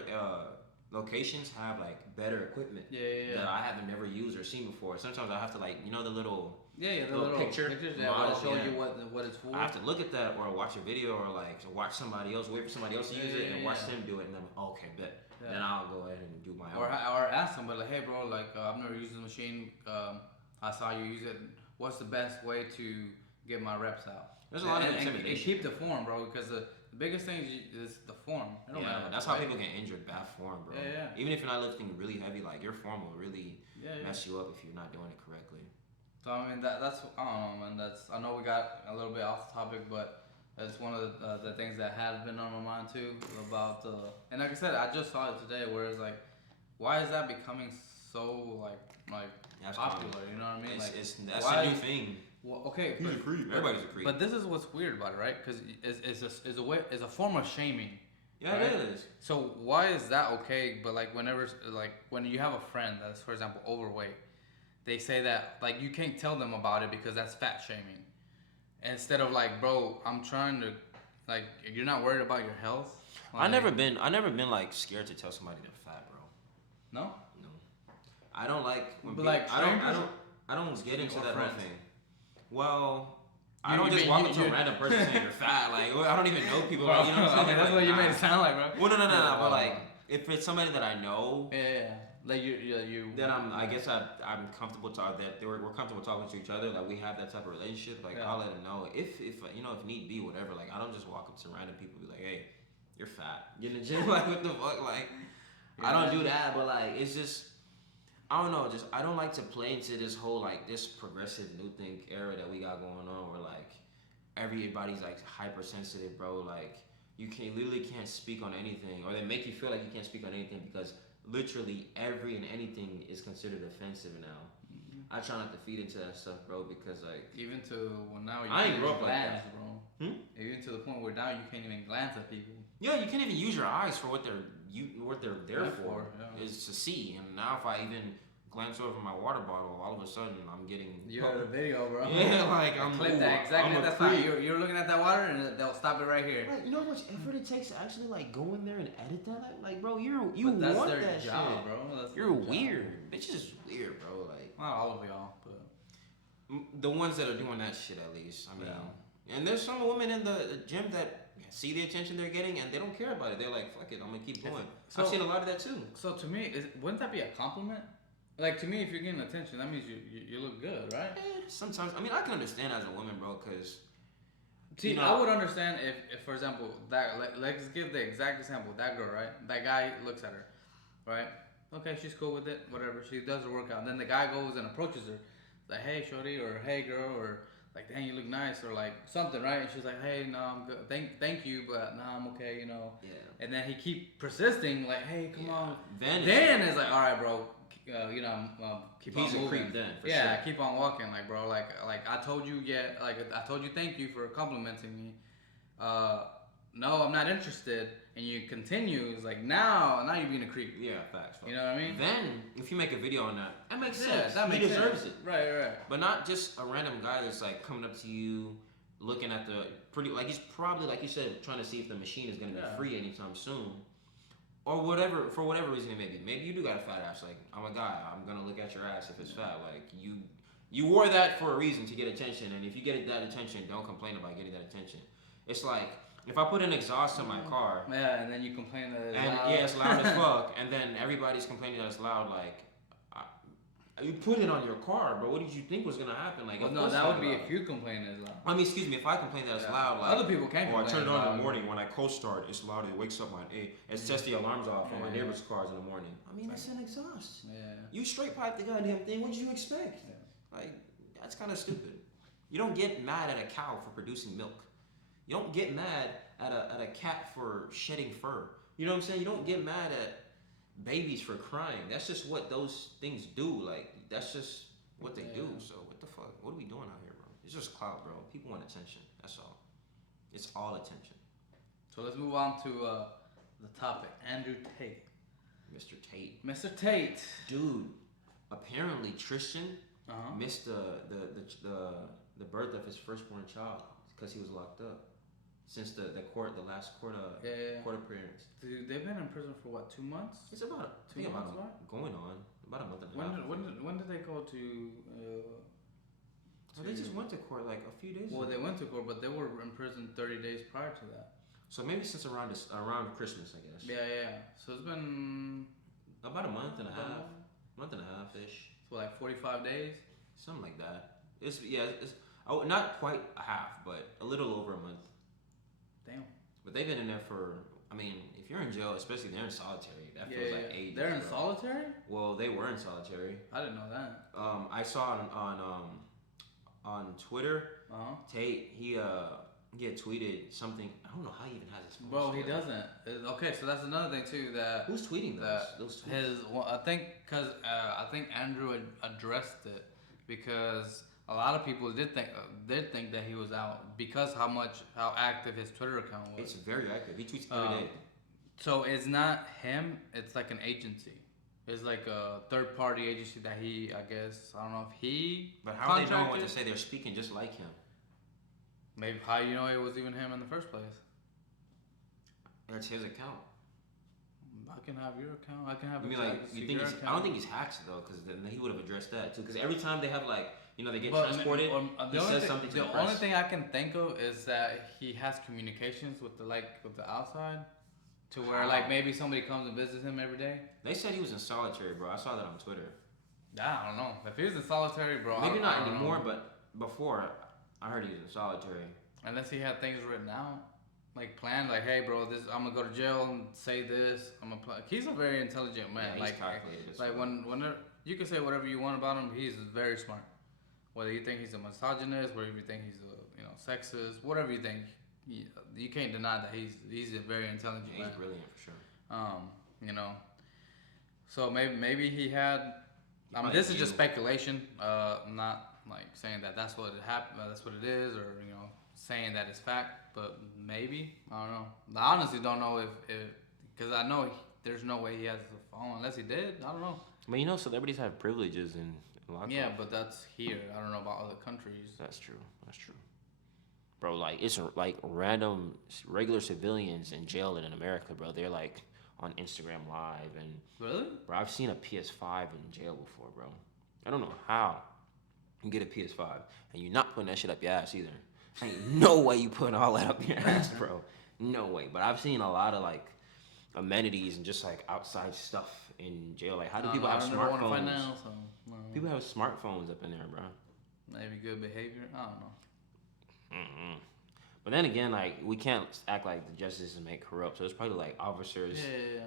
locations have like better equipment that I haven't never used or seen before. Sometimes I have to like the little the little pictures model, show you what it's for. I have to look at that or watch a video or like watch somebody else, wait for somebody else to use it and watch them do it, and then okay, bet. Yeah. Then I'll go ahead and do my own. Or ask somebody like, hey bro, like I've never used this machine. I saw you use it. What's the best way to get my reps out? There's a lot of intimidation. And keep the form, bro, because the biggest thing is the form. That's how people get injured. Bad form, bro. Yeah. Even if you're not lifting really heavy, like your form will really mess you up if you're not doing it correctly. So I mean that's I don't know, man. I know we got a little bit off the topic, but that's one of the things that has been on my mind too about and like I said, I just saw it today where it's like, why is that becoming so like that's popular? common. You know what I mean? That's a new thing. Well, okay, he's a creep. Everybody's a creep. But this is what's weird about it, right? Because it's a form of shaming. Yeah, right? It is. So why is that okay? But like whenever when you have a friend that's, for example, overweight, they say that like you can't tell them about it because that's fat shaming. Instead of like, bro, I'm trying to, like, you're not worried about your health. Like, I never been like scared to tell somebody they're fat, bro. No. I don't like when but people, like I don't get into that whole thing. Well, I don't just walk up to a random person saying you're fat. Like I don't even know people. Bro, like, you know what I'm saying? I mean, that's what you made it sound like, bro. Well, no. But like, if it's somebody that I know, like you. Then I guess I'm comfortable we're comfortable talking to each other. Like we have that type of relationship. Like I'll let them know if need be, whatever. Like I don't just walk up to random people and be like, hey, you're fat. Get in the gym. Like what the fuck? Like I don't do that. But like it's just. I don't know, I don't like to play into this whole like this progressive new think era that we got going on where like everybody's like hypersensitive, bro. Like you literally can't speak on anything, or they make you feel like you can't speak on anything because literally every and anything is considered offensive now. I try not to feed into that stuff, bro, because like even to now you I ain't can't grow up glance, like that. Bro. Even to the point where now you can't even glance at people. Yeah, you can't even use your eyes for what they're there for is to see. And now if I even glance over my water bottle, all of a sudden I'm getting. You have a video, bro. Yeah, like I'm. Clip that exactly. That's fine. You're looking at that water, and they'll stop it right here. Like, you know how much effort it takes to actually like go in there and edit that? Like bro, you but that's want their that job, shit, bro. That's you're weird. Bitch is weird, bro. Like not all of y'all, but the ones that are doing that shit at least. I mean, and there's some women in the gym that see the attention they're getting and they don't care about it. They're like, fuck it, I'm gonna keep going. I've seen a lot of that too. So to me, wouldn't that be a compliment? Like to me, if you're getting attention, that means you look good, right? Sometimes, I mean, I can understand as a woman, bro, because. See, I would understand if, for example, that let's give the exact example. That girl, right? That guy looks at her, right? Okay, she's cool with it, whatever. She does the workout. Then the guy goes and approaches her, like, "Hey, shorty," or "Hey, girl," or like, "Dang, you look nice," or like something, right? And she's like, "Hey, no, I'm good. Thank you, but no, I'm okay," you know. Yeah. And then he keep persisting, like, "Hey, come on." Then it's like, "All right, bro." Keep He's on moving. a creep then, for sure. sure. Keep on walking, like bro, like I told you, I told you thank you for complimenting me. No, I'm not interested, and you continue. It's like now you're being a creep. Yeah, facts. You know what I mean? Then if you make a video on that makes sense. That makes he deserves it. Right. But not just a random guy that's like coming up to you, looking at the like he's probably like you said trying to see if the machine is gonna be free anytime soon. Or whatever, for whatever reason it may be. Maybe you do got a fat ass. Like, I'm a guy. I'm gonna look at your ass if it's fat. Like, you wore that for a reason to get attention. And if you get that attention, don't complain about getting that attention. It's like, if I put an exhaust in my car. Yeah, and then you complain that it's loud. Yeah, it's loud as fuck. And then everybody's complaining that it's loud. Like, you put it on your car, bro. What did you think was gonna happen? Like, well, no, that would be if you complain it's loud. I mean, excuse me, if I complain that it's loud, like other people can't. Or I turn it on in the morning when I cold start, it's loud. It wakes up my it sets the alarms off on my neighbor's cars in the morning. I mean, it's an exhaust. Yeah. You straight pipe the goddamn thing. What did you expect? Yeah. Like, that's kind of stupid. You don't get mad at a cow for producing milk. You don't get mad at a cat for shedding fur. You know what I'm saying? You don't get mad at babies for crying. That's just what those things do. Like that's just what they do. So what the fuck? What are we doing out here, bro? It's just clout, bro. People want attention. That's all. It's all attention. So let's move on to the topic. Andrew Tate. Mr. Tate. Mr. Tate. Dude, apparently Tristan missed the birth of his firstborn child because he was locked up. Since the last court appearance. Dude, they've been in prison for what, 2 months? It's about 2 months going on about a month and a half. When did they go to? They just went to court like a few days ago. Well, they went to court, but they were in prison 30 days prior to that. So maybe since around Christmas, I guess. Yeah. So it's been about a month and a half ish. So like 45 days, something like that. It's not quite a half, but a little over a month. Damn. But they've been in there for. I mean, if you're in jail, especially they're in solitary, that feels like ages. They're in solitary? Well, they were in solitary. I didn't know that. I saw on Twitter. Tate he had tweeted something. I don't know how he even has his phone. Bro, he doesn't. Okay, so that's another thing too. That who's tweeting those tweets? I think Andrew addressed it because a lot of people did think that he was out because how active his Twitter account was. It's very active. He tweets every day. So it's not him. It's like an agency. It's like a third-party agency that he, I guess, I don't know if he. But how are they knowing what to say? They're speaking just like him. Maybe how you know it was even him in the first place? That's his account. I can have your account. I can have. You mean like you think? I don't think he's hacked though, because then he would have addressed that too. Because every time they have like they get transported, he says something to the press. The only thing I can think of is that he has communications with the outside, to where like maybe somebody comes and visits him every day. They said he was in solitary, bro. I saw that on Twitter. I don't know if he was in solitary, bro. Maybe not anymore, but before I heard he was in solitary. Unless he had things written out. Like planned, like, hey, bro, I'm gonna go to jail and say this. I'm gonna play. He's a very intelligent man. Yeah, he's calculated. Like when you can say whatever you want about him, he's very smart. Whether you think he's a misogynist, whether you think he's a sexist, whatever you think, you can't deny that he's a very intelligent man. He's brilliant for sure. So maybe he had. I mean, this is just speculation. I'm not like saying that that's what it happened. That's what it is, or saying that it's fact. But maybe, I don't know. I honestly don't know if because I know there's no way he has a phone unless he did. I don't know. But celebrities have privileges in lockup. Yeah, but that's here. I don't know about other countries. That's true. Bro, like it's like random regular civilians in jail in America, bro. They're like on Instagram Live and really, bro. I've seen a PS5 in jail before, bro. I don't know how you get a PS5 and you're not putting that shit up your ass either. Ain't no way you putting all that up your ass, bro. No way. But I've seen a lot of like amenities and just like outside stuff in jail. Like, how do people have smartphones? People have smartphones up in there, bro. Maybe good behavior. I don't know. Mm-hmm. But then again, like we can't act like the justice system ain't corrupt. So it's probably like officers,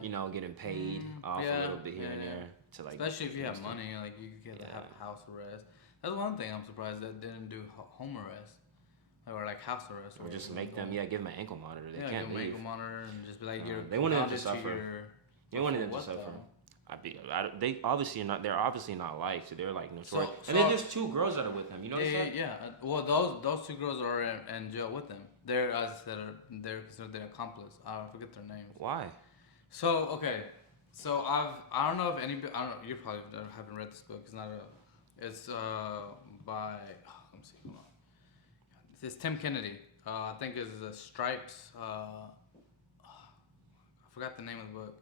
getting paid off a little bit here and there to like. Especially if you have money, like you could have house arrest. That's one thing I'm surprised that didn't do home arrest. Or like house arrest. Or just make them, give them an ankle monitor. They can't leave. Ankle monitor and just be like, they wanted them to suffer. They wanted them to suffer. They obviously are not. They're obviously not liked. So they're like notorious. And then there's 2 girls that are with him. You know what I'm saying? Yeah. Well, those 2 girls are in jail with him. They're considered their accomplice. I forget their names. Why? So okay. So I don't know if anybody. I don't know. You probably haven't read this book. It's not a. It's by. Let me see. Hold on. It's Tim Kennedy. I think it's the Stripes. I forgot the name of the book.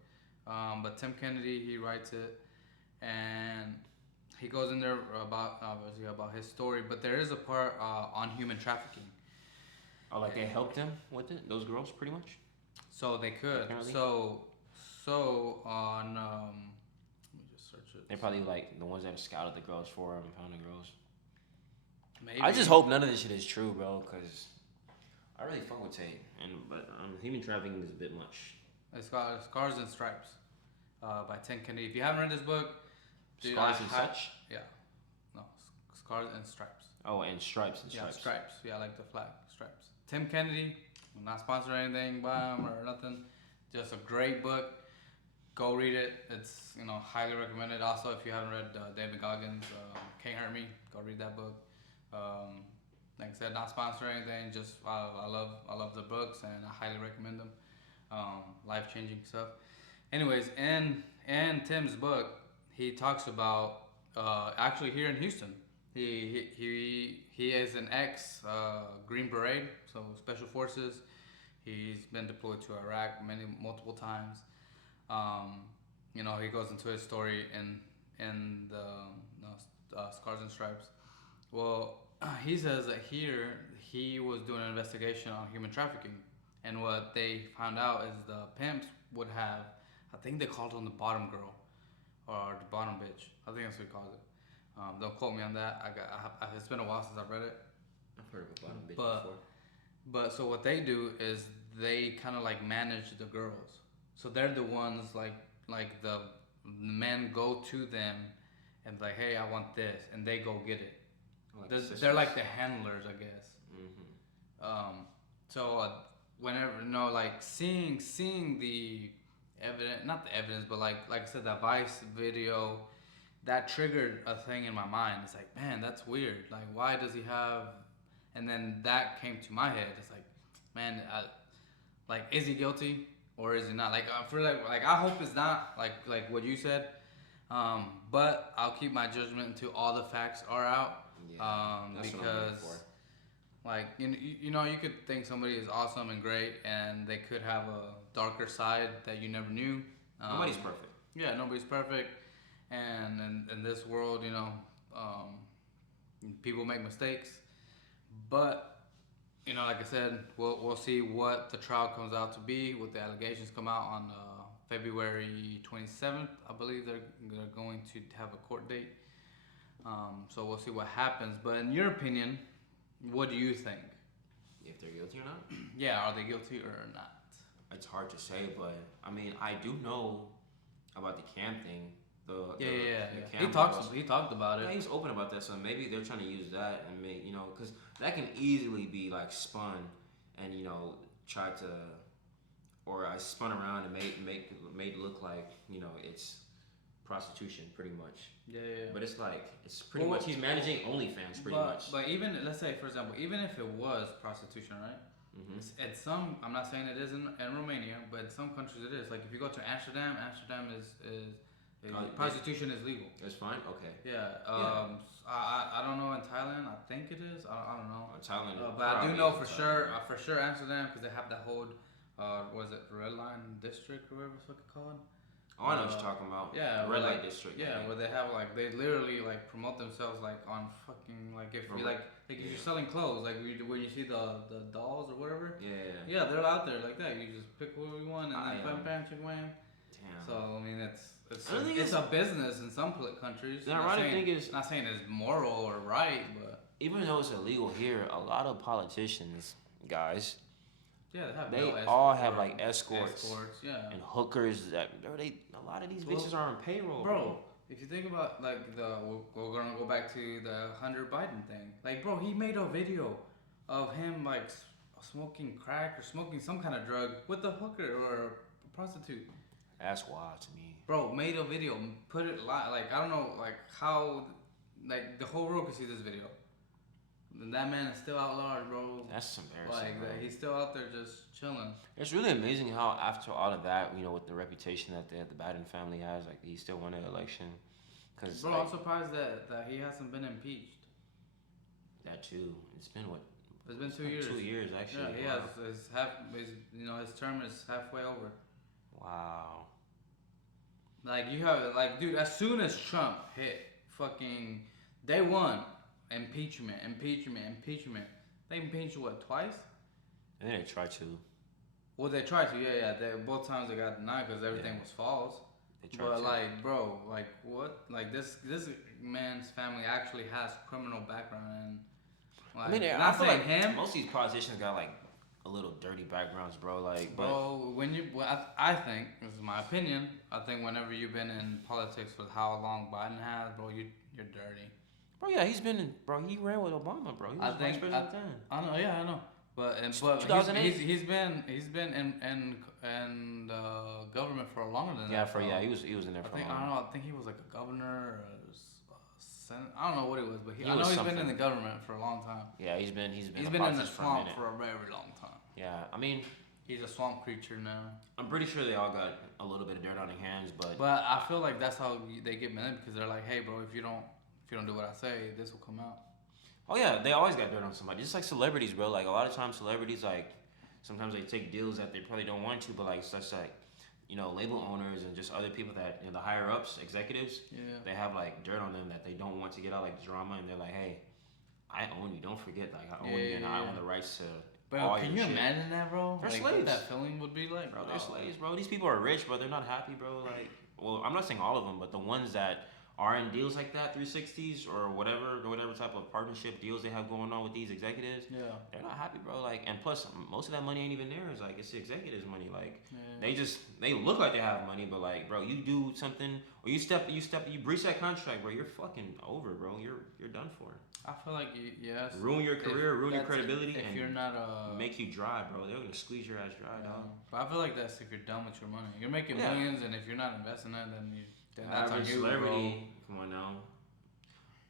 But Tim Kennedy, he writes it, and he goes in there about his story. But there is a part on human trafficking. Oh, like they helped him with it? Those girls, pretty much. So they could. Apparently. So on. Let me just search it. They're probably like the ones that scouted the girls for him and found the girls. Maybe. I just hope none of this shit is true, bro, because I really fuck with Tate. But human trafficking is a bit much. It's called Scars and Stripes by Tim Kennedy. If you haven't read this book, Scars and Such? Yeah. No, Scars and Stripes. Oh, and Stripes and Stripes. Yeah, Stripes. Yeah, like the flag. Stripes. Tim Kennedy, I'm not sponsored or anything by him or nothing. Just a great book. Go read it. It's highly recommended. Also, if you haven't read David Goggins' Can't Hurt Me, go read that book. Like I said, not sponsored or anything. Just I love the books and I highly recommend them. Life changing stuff. Anyways, in Tim's book, he talks about actually here in Houston. He is an ex Green Beret, so special forces. He's been deployed to Iraq multiple times. He goes into his story in the Scars and Stripes. Well, he says that here he was doing an investigation on human trafficking, and what they found out is the pimps would have, I think they called them the bottom girl or the bottom bitch. I think that's what he calls it. Don't quote me on that. It's been a while since I've read it. I've heard of a bottom bitch before. But so what they do is they kind of like manage the girls. So they're the ones like the men go to them and like, hey, I want this, and they go get it. They're like the handlers, I guess. Mm-hmm. So whenever like seeing the evidence, not the evidence, but like I said, that Vice video, that triggered a thing in my mind. It's like, man, that's weird. Like, why does he have? And then that came to my head. It's like, man, is he guilty or is he not? Like, I feel like I hope it's not like what you said. But I'll keep my judgment until all the facts are out. Yeah, that's because what I'm here for. like you could think somebody is awesome and great, and they could have a darker side that you never knew. Nobody's perfect. Yeah, nobody's perfect, and in this world, people make mistakes. But like I said, we'll see what the trial comes out to be, what the allegations come out on February 27th. I believe they're going to have a court date. So we'll see what happens. But in your opinion, what do you think? If they're guilty or not? Yeah, are they guilty or not? It's hard to say, but I mean, I do know about the cam thing. Yeah. He talked about it. Yeah, he's open about that. So maybe they're trying to use that and make because that can easily be like spun and try to, or I spun around and made look like it's prostitution pretty much. Yeah. But it's like it's pretty much he's managing OnlyFans pretty much. But even let's say for example, even if it was prostitution, right? Mm-hmm. At some, I'm not saying it is in Romania, but in some countries it is. Like if you go to Amsterdam is prostitution is legal. It's fine. Okay. Yeah. I don't know in Thailand. I think it is. I don't know. Thailand. But I do know for sure Amsterdam because they have that whole was it Red Line District or whatever it's fucking called. Oh, I know what you're talking about. Yeah, Red Light District. Yeah, where they have they literally promote themselves on fucking if you if you're selling clothes when you see the dolls or whatever. Yeah, they're out there like that. You just pick what you want and then bam, chick, wham. Damn. So I mean it's a business in some countries. The ironic thing is, not saying it's moral or right, but even though it's illegal here, a lot of politicians, guys. Yeah, they all have escorts, yeah, and hookers. A lot of these bitches are on payroll, bro. If you think about we're gonna go back to the Hunter Biden thing. Bro, he made a video of him smoking crack or smoking some kind of drug with a hooker or a prostitute. That's wild to me. Bro, made a video, put it I don't know how the whole world could see this video. And that man is still out large, bro. That's embarrassing. He's still out there just chilling. It's really amazing how after all of that, with the reputation that the Biden family has, he still won an election. Cause, bro, I'm surprised that he hasn't been impeached. That too. It's been what? It's been 2 years. 2 years actually. Yeah, he has. His term is halfway over. Wow. You have dude. As soon as Trump hit fucking day one. Impeachment. They impeached twice? And then they tried to. Well, they tried to, yeah. Both times they got denied because everything was false. They tried to. Bro, what? This man's family actually has criminal background and. I feel like him. Most of these politicians got a little dirty backgrounds, bro. Bro, I think this is my opinion. I think whenever you've been in politics with how long Biden has, bro, you're dirty. Bro, yeah, he's been in. Bro, he ran with Obama, bro. He was vice president then. I know. But Two thousand eight. he's been in government for longer than Yeah, that. he was in there for I long. don't know. I think he was like a governor or I don't know what he was, but I know was he's been in the government for a long time. Yeah, he's been in the swamp for a very long time. Yeah, I mean, he's a swamp creature now. I'm pretty sure they all got a little bit of dirt on their hands, but I feel like that's how they get men because they're like, hey, bro, if you don't do what I say, this will come out. Oh yeah, they always got dirt on somebody. Just like celebrities, bro. Like a lot of times, celebrities like sometimes they take deals that they probably don't want to, but like such like label owners and just other people that the higher ups, executives, they have like dirt on them that they don't want to get out, like drama, and they're like, hey, I own you. Don't forget, like I own you, and I own the rights to. Bro, can you imagine that, bro? They're slaves. What that feeling would be like, bro. They're slaves, bro. These people are rich, bro. They're not happy, bro. Like, well, I'm not saying all of them, but the ones that are in deals like that, 360s or whatever type of partnership deals they have going on with these executives, they're not happy, bro. Like, and plus, most of that money ain't even theirs. Like, it's the executives' money. Like, they look like they have money, but like, bro, you do something or you breach that contract, bro. You're fucking over, bro. You're done for. I feel like yes. Ruin your career, ruin your credibility, if and you're not make you dry, bro. They're gonna squeeze your ass dry, dog. But I feel like that's if you're done with your money. You're making millions, and if you're not investing it, then that's on you, celebrity. Come on now.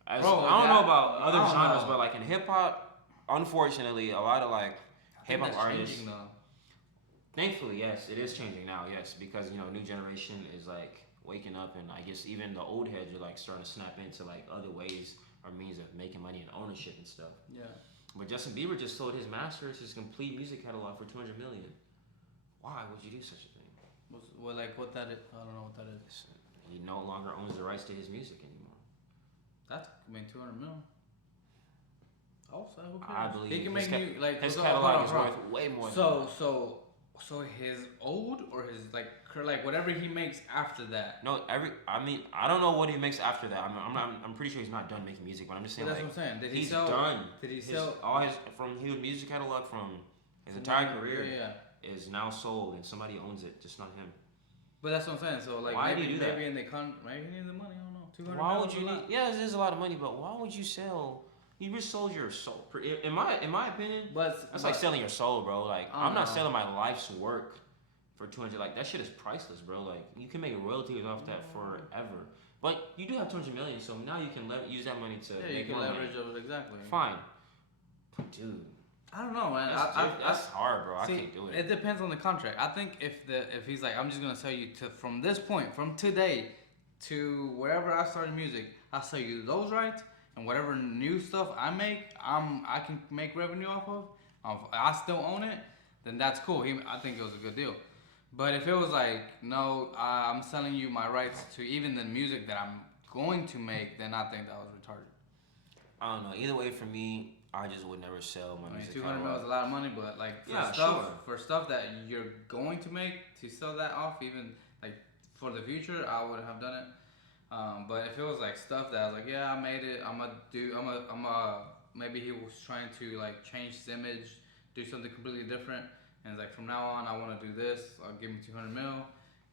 I don't know about other genres, but like in hip hop, unfortunately, a lot of like hip hop artists. Thankfully, yes, it is changing now. Yes, because new generation is like waking up, and I guess even the old heads are like starting to snap into like other ways or means of making money and ownership and stuff. Yeah. But Justin Bieber just sold his masters, his complete music catalog for $200 million. Why would you do such a thing? Well, like what that is? I don't know what that is. He no longer owns the rights to his music anymore. That's $200 million. Also, who cares? I believe he can make his catalog is worth way more. So his old or his like whatever he makes after that. No, I don't know what he makes after that. I'm pretty sure he's not done making music, but I'm just saying. But that's what I'm saying. He's done. Did he sell all his music catalog from his entire career is now sold and somebody owns it, just not him. But that's what I'm saying. So like, why do you do that? Maybe maybe he needs the money. I don't know. $200 Why would you need? Yeah, it is a lot of money, but why would you sell? You just sold your soul. In my opinion, that's like selling your soul, bro. Like I'm not selling my life's work for 200. Like that shit is priceless, bro. Like you can make royalties off that forever. But you do have 200 million, so now you can use that money to make you can more leverage money. of it exactly. Fine, dude. I don't know, man. That's hard, bro. I can't do it. It depends on the contract. I think if he's like, I'm just gonna sell you from this point, from today to wherever I started music, I'll sell you those rights. And whatever new stuff I make, I can make revenue off of. I still own it. Then that's cool. I think it was a good deal. But if it was like, no, I'm selling you my rights to even the music that I'm going to make, then I think that was retarded. I don't know. Either way, for me, I just would never sell my music. $200 million is a lot of money, but like for stuff that you're going to make, to sell that off, even like for the future, I would have done it. But if it was like stuff that I was like, yeah, I made it, maybe he was trying to like change his image, do something completely different, and it's like from now on I want to do this. I'll give him 200 mil.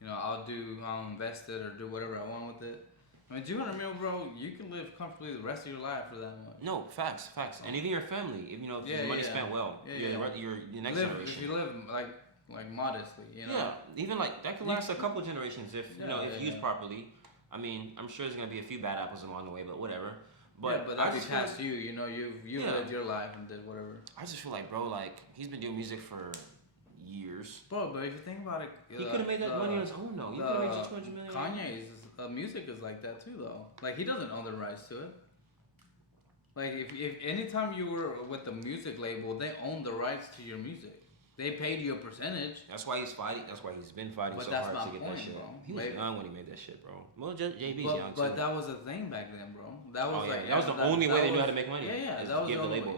I'll invest it or do whatever I want with it. I mean, 200 mil, bro, you can live comfortably the rest of your life for that much. No, facts, and even your family, if your money spent well, your next generation. If you live like modestly, Yeah, even like that could last a couple generations if used properly. I mean, I'm sure there's gonna be a few bad apples along the way, but whatever. But that's past you. You lived your life and did whatever. I just feel like, bro, like he's been doing music for years. Bro, but if you think about it, he could have made that money on his own though. He could have made $200 million. Kanye's music is like that too, though. Like he doesn't own the rights to it. Like if anytime you were with the music label, they own the rights to your music. They paid you a percentage. That's why he's fighting. That's why he's been fighting so hard to get that shit. Bro. He was young when he made that shit, bro. Well, JB's young too. But that was a thing back then, bro. That was that was the only way they knew how to make money. Yeah, that was the only way.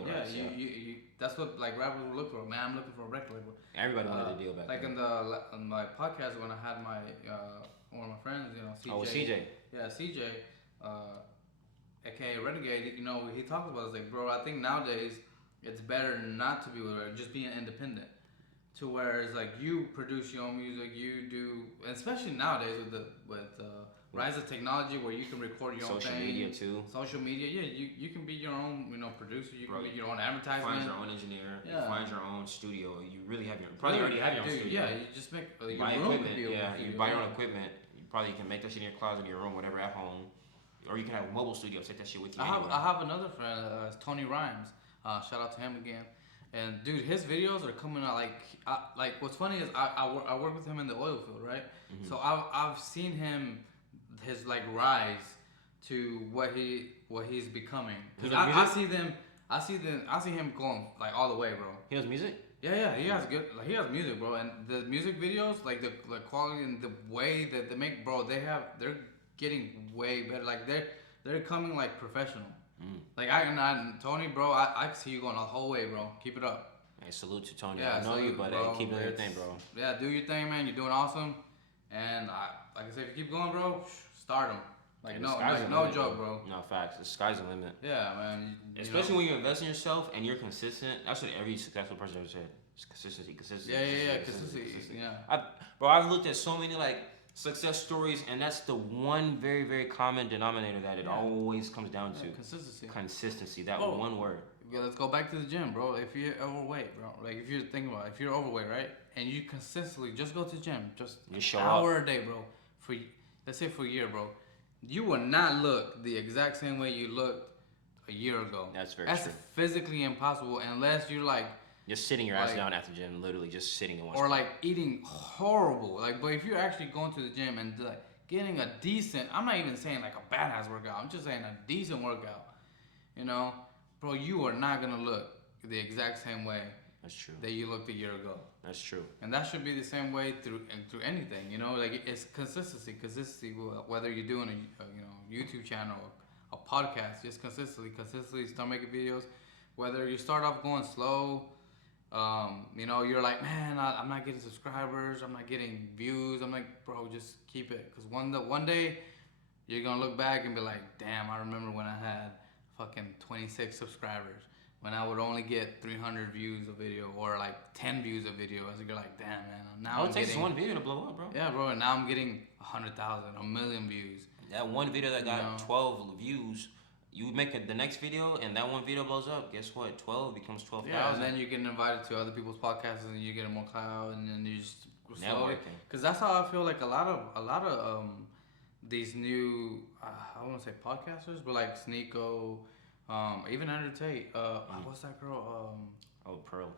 You that's what like rappers would look for. Man, I'm looking for a record label. Everybody wanted a deal back then. Like on my podcast when I had my one of my friends, CJ. Oh, CJ. Yeah, CJ, aka Renegade. He talked about it. Like, bro, I think nowadays it's better not to be with just being independent. To where it's like you produce your own music, you do, especially nowadays with rise of technology where you can record your own thing. Social media too. Social media, yeah. You can be your own, producer. You can be your own advertisement. Find your own engineer. Yeah. You find your own studio. You really have your already have your own studio. Yeah, you just make your buy room equipment. You buy your own equipment. You probably can make that shit in your closet, in your room, whatever, at home. Or you can have a mobile studio. Take that shit with you. I have another friend, Tony Rhymes. Shout out to him again. And dude, his videos are coming out like what's funny is I work with him in the oil field, right? Mm-hmm. So I've seen his like rise to what he's becoming. Cause I see him going like all the way, bro. He has music. Yeah, he has music, bro. And the music videos, like the quality and the way that they make, bro, they're getting way better. Like they're coming like professional. Like Tony, bro, I can see you going the whole way, bro. Keep it up. Hey, salute to Tony. Yeah, I know you, but keep doing your thing, bro. Yeah, do your thing, man. You're doing awesome. And like I said, if you keep going, bro, start them. Like no joke, bro. No facts. The sky's the limit. Yeah, man. Especially when you invest in yourself and you're consistent. That's what every successful person ever said. It's consistency. Consistency. Yeah. I've looked at so many like success stories, and that's the one very, very common denominator that it always comes down to. Consistency. That one word. Yeah, let's go back to the gym, bro. If you're overweight, bro, like if you're thinking about it, if you're overweight, right, and you consistently just go to the gym, just show an hour a day, bro, let's say for a year, bro, you will not look the exact same way you looked a year ago. That's true. Physically impossible unless you're like just sitting your ass down at the gym, literally just sitting in one spot. Or spot. like eating horrible. Like, but if you're actually going to the gym and like getting a decent, I'm not even saying like a badass workout. I'm just saying a decent workout. Bro, you are not gonna look the exact same way. That's true. That you looked a year ago. That's true. And that should be the same way through anything. Like it's consistency. Whether you're doing a YouTube channel, a podcast, just consistently start making videos. Whether you start off going slow. You're like, man, I'm not getting subscribers, I'm not getting views. I'm like, bro, just keep it, because one day you're gonna look back and be like, damn, I remember when I had fucking 26 subscribers, when I would only get 300 views a video or like 10 views a video. As you're like, damn, man, now it takes one video to blow up, bro. Yeah, bro, and now I'm getting 100,000, 1 million views. That one video that got 12 views. You make the next video, and that one video blows up. Guess what? 12 becomes 12,000. Yeah, and then you're getting invited to other people's podcasts, and you get more clout, and then you just networking. Because that's how I feel like a lot of these new I won't say podcasters, but like Sneeko, even Andrew Tate. What's that girl? Pearl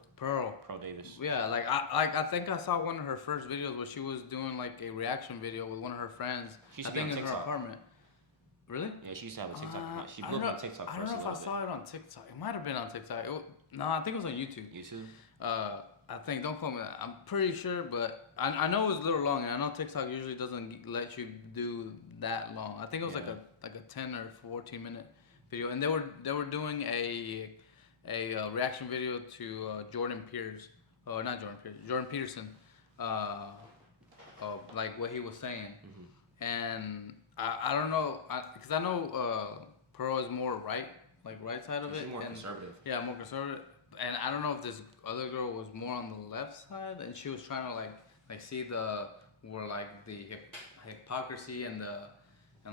Davis. Yeah, I think I saw one of her first videos where she was doing like a reaction video with one of her friends. I think in her apartment. Really? Yeah, she used to have a TikTok. She blew up on TikTok first. I don't know if I saw it on TikTok. It might have been on TikTok. No, I think it was on YouTube. I think, don't quote me. I'm pretty sure, but I know it was a little long, and I know TikTok usually doesn't let you do that long. I think it was like a 10 or 14 minute video, and they were doing a reaction video to Jordan Peterson, like what he was saying, and I don't know, because I know Pearl is more right side of it. She's more conservative. Yeah, more conservative. And I don't know if this other girl was more on the left side, and she was trying to like see the hypocrisy and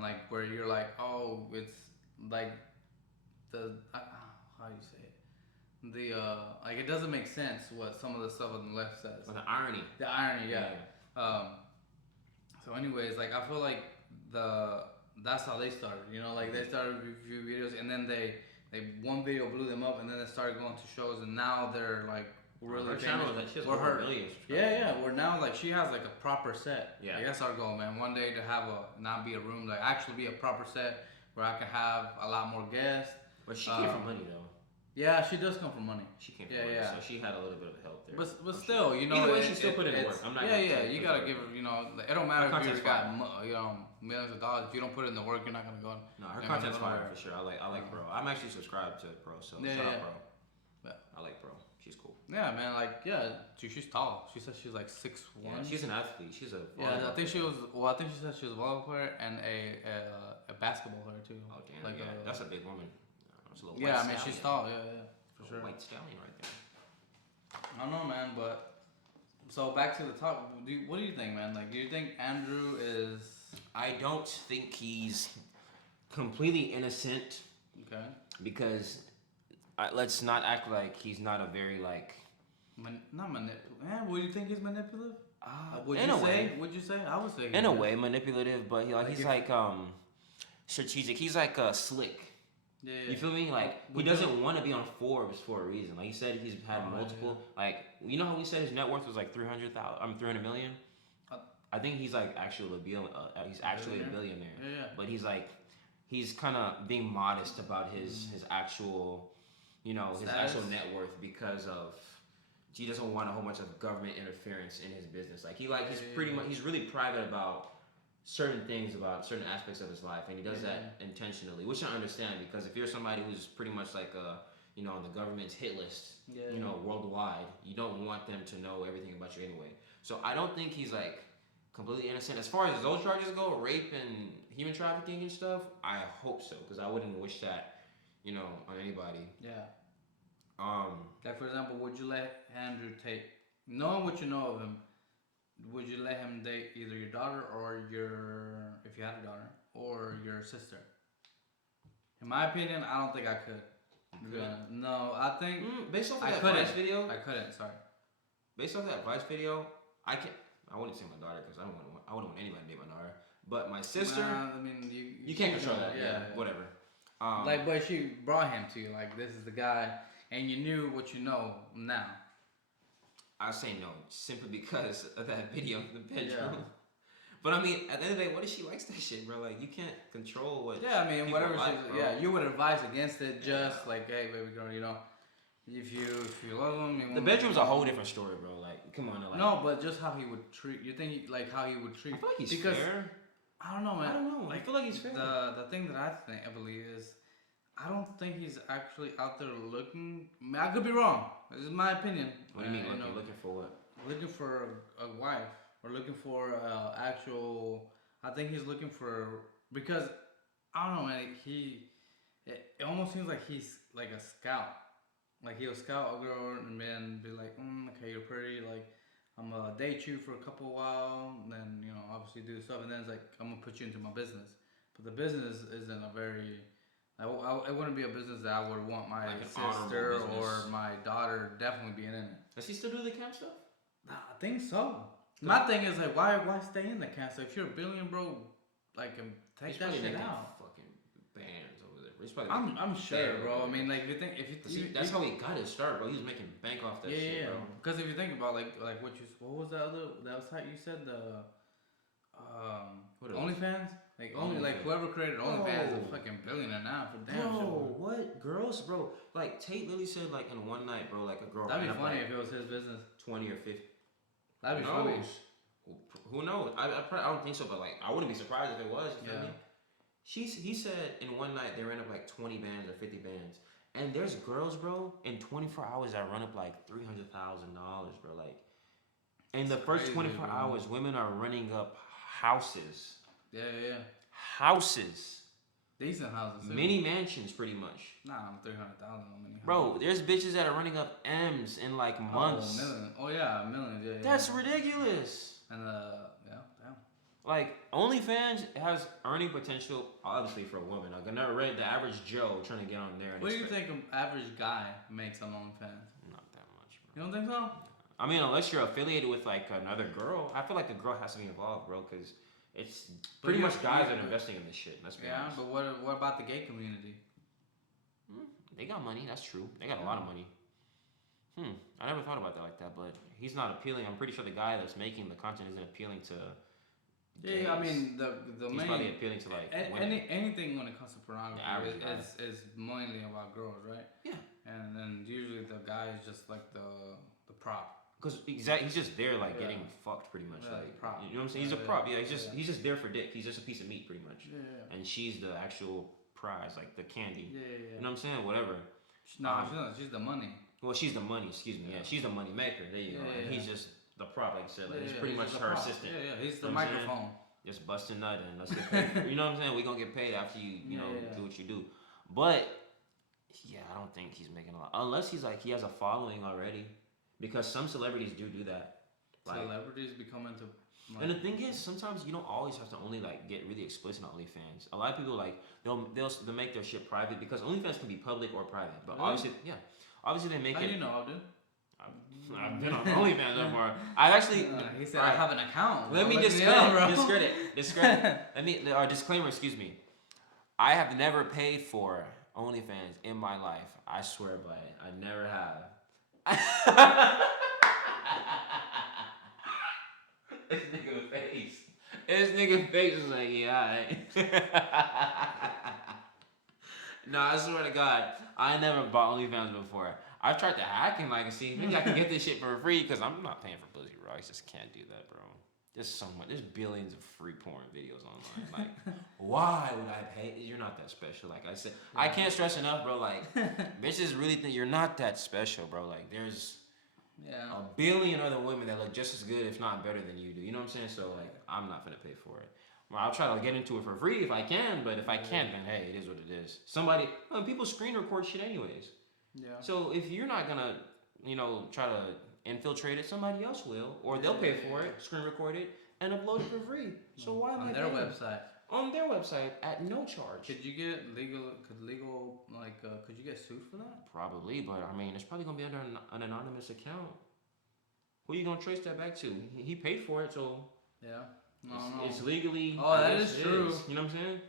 like where you're like, oh, it's like the how do you say it? Like it doesn't make sense what some of the stuff on the left says. Well, the irony. The irony, yeah. So anyways, like I feel like that's how they started. Like they started review videos, and then they one video blew them up, and then they started going to shows, and now they're like really her famous. channel she has over millions. Yeah. We're now like she has like a proper set. Yeah. Like, that's our goal, man. One day to have not be a room, like actually be a proper set where I can have a lot more guests. But she came from money though. Yeah, she does come from money. She came from money, so she had a little bit of help there. But still, either way, she still put in the work. I'm not. You gotta give her. It don't matter if you got millions of dollars. If you don't put in the work, you're not gonna go. No, her content's fire for sure. I like Bro. I'm actually subscribed to Bro, so shout out Bro. Yeah. I like Bro. She's cool. Yeah, man. She's tall. She said she's like 6'1". Yeah, she's an athlete. She's a I think she was. Well, I think she said she was a volleyball player and a basketball player too. Oh damn! That's a big woman. I mean she's tall. Yeah, for sure. White stallion right there. I don't know, man, but so back to the top. What do you think, man? Like, do you think Andrew is I don't think he's completely innocent. Okay. Because let's not act like he's not a very like. Not manipulative. Man, would you think he's manipulative? In a way. Would you say? I would say. In a way, manipulative, but he's like strategic. He's like slick. Yeah. You feel me? Like he doesn't want to be on Forbes for a reason. Like he said, he's had multiple. Yeah. Like you know how we said his net worth was like 300 million. I think he's like actually he's actually a billionaire. Yeah. But he's kind of being modest about his actual, his actual net worth because of he doesn't want a whole bunch of government interference in his business. Like he's pretty much he's really private about certain things, about certain aspects of his life, and he does that intentionally, which I understand because if you're somebody who's pretty much like on the government's hit list, worldwide, you don't want them to know everything about you anyway. So I don't think he's like completely innocent. As far as those charges go, rape and human trafficking and stuff, I hope so, because I wouldn't wish that, on anybody. Yeah. Like for example, would you let Andrew Tate, knowing what you know of him, would you let him date either your daughter or if you had a daughter, or your sister? In my opinion, I don't think I could. No, I think based off of that Vice video, I couldn't. Sorry. Based off that Vice video, I wouldn't say my daughter because I wouldn't want anybody to date my daughter. But my sister, I mean, you can't control that. Yeah, whatever. But she brought him to you. Like, this is the guy, and you knew what you know now. I say no, simply because of that video in the bedroom. Yeah. But I mean, at the end of the day, what if she likes that shit, bro? Like, you can't control what. Yeah, I mean, whatever. You would advise against it. Just like, hey, baby girl, if you love him, the bedroom's a whole different story, bro. Like, come on, like. No, but just how he would treat. You think like how he would treat? I feel like he's fair. I don't know, man. I don't know. Like, I feel like he's fair. The thing that I believe is, I don't think he's actually out there looking. I mean, I could be wrong. This is my opinion. What do you mean looking? Looking for what? Looking for a wife, or looking for actual. I think he's looking for, because I don't know, man. It almost seems like he's like a scout. Like he'll scout a girl and then be like, okay, you're pretty. Like, I'm gonna date you for a couple while, and then obviously do stuff, and then it's like I'm gonna put you into my business. But the business isn't a very. It wouldn't be a business that I would want my sister or my daughter definitely being in it. Does he still do the camp stuff? I think so. My thing is like, why stay in the camp? So if you're a billion, bro, like take that shit out. Fucking bands over there. He's probably I'm sure, bro. I mean, like if you that's how he got his start, bro. He was making bank off that shit, bro. Because if you think about like what was that site you said, the OnlyFans? Like whoever created OnlyFans is a fucking billionaire now for damn sure. Bro, what girls, bro? Like Tate literally said, like in one night, bro, like a girl. That'd be funny if it was his business. 20 or 50. That'd be funny. Who knows? I don't think so, but like I wouldn't be surprised if it was. You feel me? He said in one night they ran up like 20 bands or 50 bands, and there's girls, bro, in 24 hours that run up like $300,000, bro. Like in the first 24 hours, women are running up houses. Yeah. Houses. Decent houses. Too. Mini mansions, pretty much. Nah, I'm 300,000 on many houses. Bro, there's bitches that are running up M's in like months. Millions. Yeah. That's ridiculous. And damn. Like OnlyFans has earning potential, obviously for a woman. Like I never read the average Joe trying to get on there. What do you think an average guy makes on OnlyFans? Not that much, bro. You don't think so? I mean, unless you're affiliated with like another girl, I feel like the girl has to be involved, bro, because it's pretty much guys that are investing in this shit. Let's be honest. But what about the gay community? They got money. That's true. They got a lot of money. I never thought about that like that, but he's not appealing. I'm pretty sure the guy that's making the content isn't appealing to. Gays. Yeah, I mean he's probably appealing to like anything when it comes to pornography is mainly about girls, right? Yeah. And then usually the guy is just like the prop. Because he's just there like getting fucked pretty much. Like prop. You know what I'm saying? He's a prop. Yeah, he's just there for dick. He's just a piece of meat pretty much. Yeah. And she's the actual prize, like the candy. Yeah. You know what I'm saying? Whatever. No, she's not. She's the money. Well, she's the money. Excuse me. Yeah, she's the money maker. There you go. And he's just the prop, like I said. Like he's pretty much her assistant. Yeah. He's the microphone. Just busting nut and let's get paid. You know what I'm saying? We gonna get paid after you know do what you do. But yeah, I don't think he's making a lot unless he's like he has a following already. Because some celebrities do that. Like, celebrities become into Like, And the thing is, sometimes you don't always have to only like get really explicit on OnlyFans. A lot of people like they'll make their shit private because OnlyFans can be public or private. But really? obviously they make How it. you know, Abdul? I've been on OnlyFans before. I actually. He said I have an account. Let me discredit. Let me disclaimer. Excuse me. I have never paid for OnlyFans in my life. I swear by it. I never have. This nigga face is like, yeah. No, I swear to God, I never bought OnlyFans before. I've tried to hack and like see maybe I can get this shit for free because I'm not paying for pussy, bro. I just can't do that, bro. There's so much. There's billions of free porn videos online. Like, why would I pay? You're not that special. Like I said, I can't stress enough, bro. Like, bitches really think you're not that special, bro. Like, there's a billion other women that look just as good, if not better than you do. You know what I'm saying? So like, I'm not gonna pay for it. Well, I'll try to get into it for free if I can, but if I can't, then hey, it is what it is. People screen record shit anyways. Yeah. So if you're not gonna, try to infiltrate it, somebody else will, or they'll pay for it, screen record it, and upload it for free. So why am I their website? On their website at no charge. Could you get legal? Could you get sued for that? Probably, but I mean, it's probably gonna be under an anonymous account. Who are you gonna trace that back to? He paid for it, so yeah. It's legally. Oh, that is true. You know what I'm saying?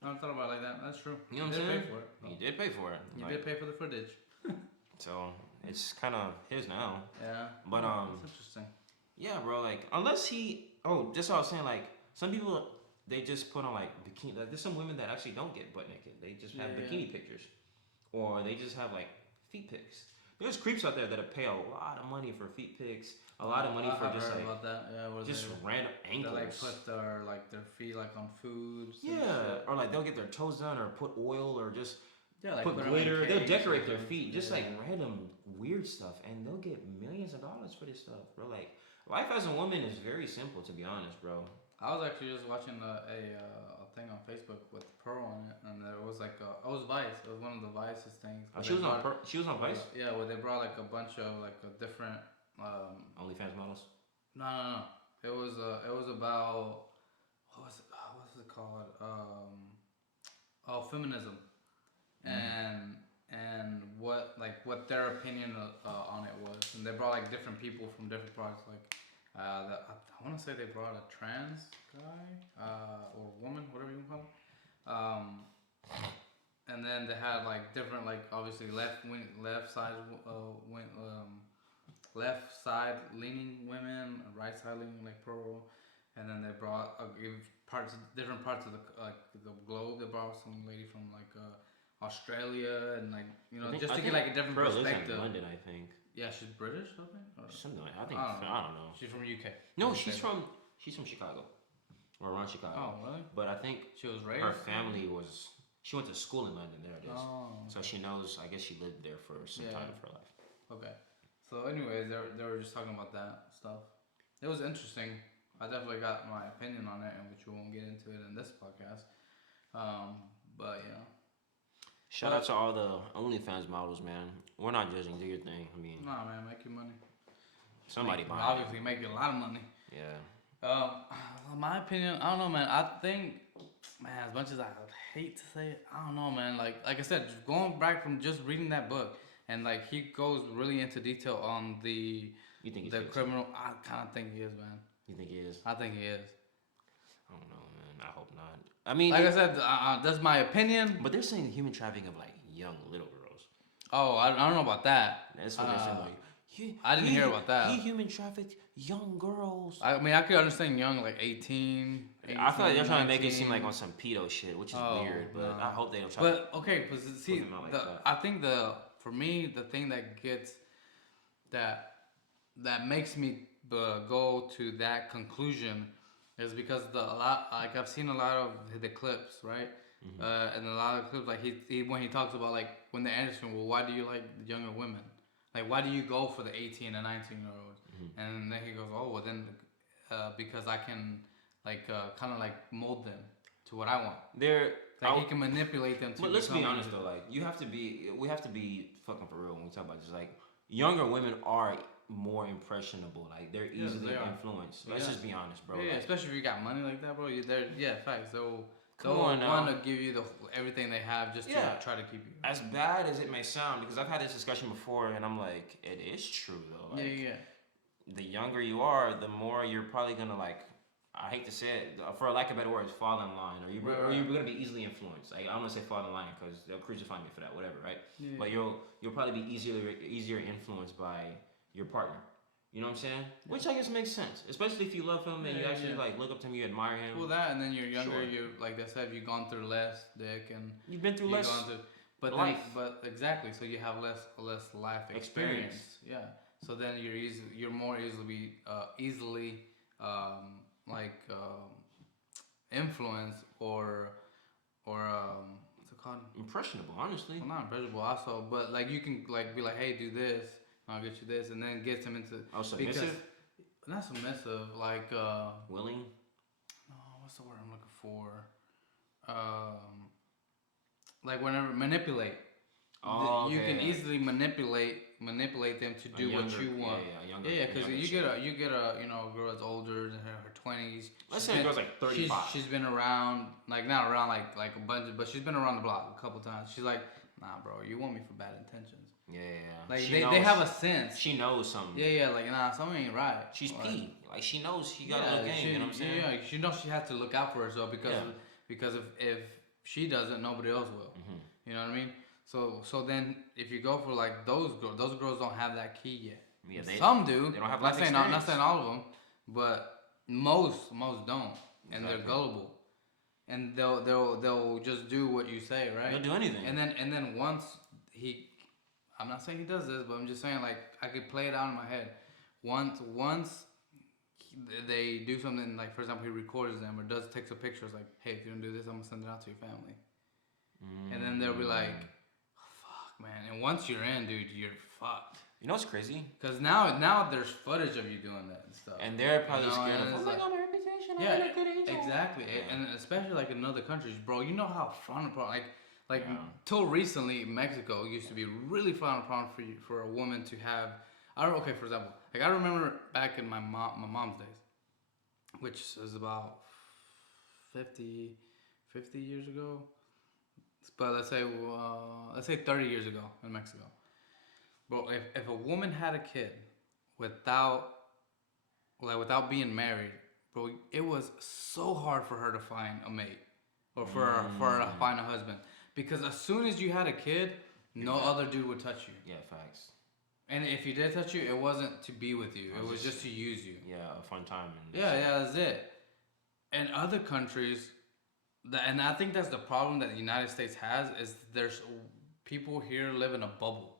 I haven't thought about it like that. That's true. You know what I'm saying? He did pay for it. He did pay for the footage. So it's kind of his now. Yeah. But that's interesting. Yeah, bro. Like unless he. Oh, just what I was saying. Like some people, they just put on like bikini. Like there's some women that actually don't get butt naked. They just have bikini pictures, or they just have like feet pics. There's creeps out there that pay a lot of money for feet pics. A lot of money for just like about that. Yeah, just random ankles. They like put their feet like on food. Yeah, or like they'll get their toes done or put oil or just like put glitter. They'll decorate their feet, just like random weird stuff, and they'll get millions of dollars for this stuff, bro. Like life as a woman is very simple, to be honest, bro. I was actually just watching a thing on Facebook with Pearl on it, and there was like it was Vice. It was one of the Vice's things. Oh, she was on Vice. Yeah, where they brought like a bunch of like a different. OnlyFans models. No. It was about what's it called? Feminism, and what their opinion on it was, and they brought like different people from different parts. Like I want to say they brought a trans guy or woman, whatever you call it. And then they had like different, like obviously left side leaning women, right side leaning like Pearl, and then they brought different parts of the globe. They brought some lady from like Australia and like just to get like a different Pearl perspective. Lives in London, I think. Yeah, she's British, I think. Something like that. I don't know. She's from UK. No, she's from Chicago, or around Chicago. Oh, really? But I think she was raised. Her family was. She went to school in London. There it is. Oh. So she knows. I guess she lived there for some time of her life. Okay. So, anyways, they were just talking about that stuff. It was interesting. I definitely got my opinion on it, and which we won't get into it in this podcast. But yeah. Shout out to all the OnlyFans models, man. We're not judging. Do your thing. I mean. Nah, man, make your money. Somebody buy. Obviously, make a lot of money. Yeah. My opinion, I don't know, man. I think, man, as much as I hate to say it, I don't know, man. Like I said, going back from just reading that book. And like he goes really into detail on the criminal. I kind of think he is, man. You think he is? I think he is. I don't know, man. I hope not. I mean, like I said, that's my opinion. But they're saying human trafficking of like young little girls. Oh, I don't know about that. That's what they're saying. Like, I didn't hear about that. He human trafficked young girls. I mean, I could understand young, like 18. I feel like they're trying to make it seem like on some pedo shit, which is weird. But I hope they don't try. But okay, but see, I think for me, the thing that gets that makes me go to that conclusion is because I've seen a lot of the clips, right? Mm-hmm. And a lot of clips, like he when he talks about like when they ask him, well, why do you like younger women? Like, why do you go for the 18 and 19-year-olds? Mm-hmm. And then he goes, oh, well then, because I can kind of like mold them to what I want. He can manipulate them to. But let's be honest though, like we have to be fucking for real when we talk about this. Like younger women are more impressionable. Like they're easily influenced. Let's just be honest, bro. Yeah, like, especially if you got money like that, bro. Facts. They'll on now. want to give you everything they have just to try to keep you. As bad as it may sound, because I've had this discussion before, and I'm like, it is true though. Like, the younger you are, the more you're probably gonna like. I hate to say it, for lack of better words, fall in line, or you're gonna be easily influenced. Like, I'm gonna say fall in line because they'll crucify me for that, whatever, right? Yeah. But you'll probably be easier influenced by your partner. You know what I'm saying? Yeah. Which I guess makes sense, especially if you love him and you actually like look up to him, you admire him. Well, that and then you're younger. You like I said, you've gone through less, Dick, and you've been through less. But life. But exactly, so you have less life experience. Yeah. So then you're more easily influenced or what's it called? Impressionable, honestly. Well, not impressionable, also, but like you can like be like, hey, do this, I'll get you this, and then get them into. Oh, submissive. Not submissive, like willing. No, what's the word I'm looking for? Like whenever manipulate. Oh, you can easily manipulate them to do what you want. Yeah, because you get a a girl that's older than her 20s. Let's say a girl's like 35. She's been around, like not around like a bunch, but she's been around the block a couple times. She's like, nah, bro, you want me for bad intentions. Yeah. Like they have a sense. She knows something. Yeah, like nah, something ain't right. She's P. Like she knows she got a little game. You know what I'm saying? Yeah, she knows she has to look out for herself because if she doesn't, nobody else will. Mm-hmm. You know what I mean? So then if you go for like those girls don't have that key yet. Yeah, some do. They don't have not saying all of them, but most don't, and they're gullible, and they'll just do what you say, right? They'll do anything. And then once I'm not saying he does this, but I'm just saying like I could play it out in my head. Once they do something, like for example he records them or takes a picture, it's like, hey, if you don't do this, I'm gonna send it out to your family, and then they'll be like, man, and once you're in, dude, you're fucked. You know what's crazy? Because now there's footage of you doing that and stuff. And they're probably scared of like, my reputation. Yeah, exactly. Yeah. And especially like in other countries, bro. You know how frowned upon, like till recently, Mexico used to be really frowned upon for a woman to have. For example, like I remember back in my mom's days, which is about 50 years ago. But let's say 30 years ago in Mexico, bro. If a woman had a kid without being married, bro, it was so hard for her to find a mate or for her to find a husband, because as soon as you had a kid, no other dude would touch you. Yeah, facts. And if he did touch you, it wasn't to be with you. It was just to use you. Yeah, a fun time. That's it. In other countries. And I think that's the problem that the United States has, is there's people here live in a bubble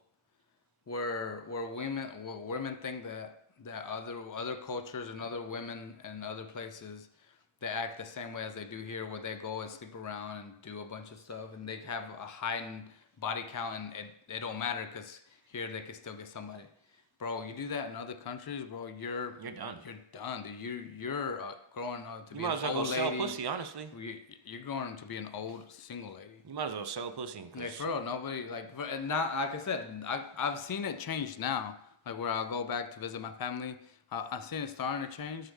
where women think that other cultures and other women and other places, they act the same way as they do here, where they go and sleep around and do a bunch of stuff, and they have a high body count, and it don't matter because here they can still get somebody. Bro, you do that in other countries, bro, you're done. You're done, dude. You're growing up to be an old lady. You might as well go sell pussy, honestly. You're growing to be an old single lady. You might as well sell pussy. Like, bro, nobody, not, like I said, I've seen it change now. Like, where I'll go back to visit my family. I've seen it starting to change.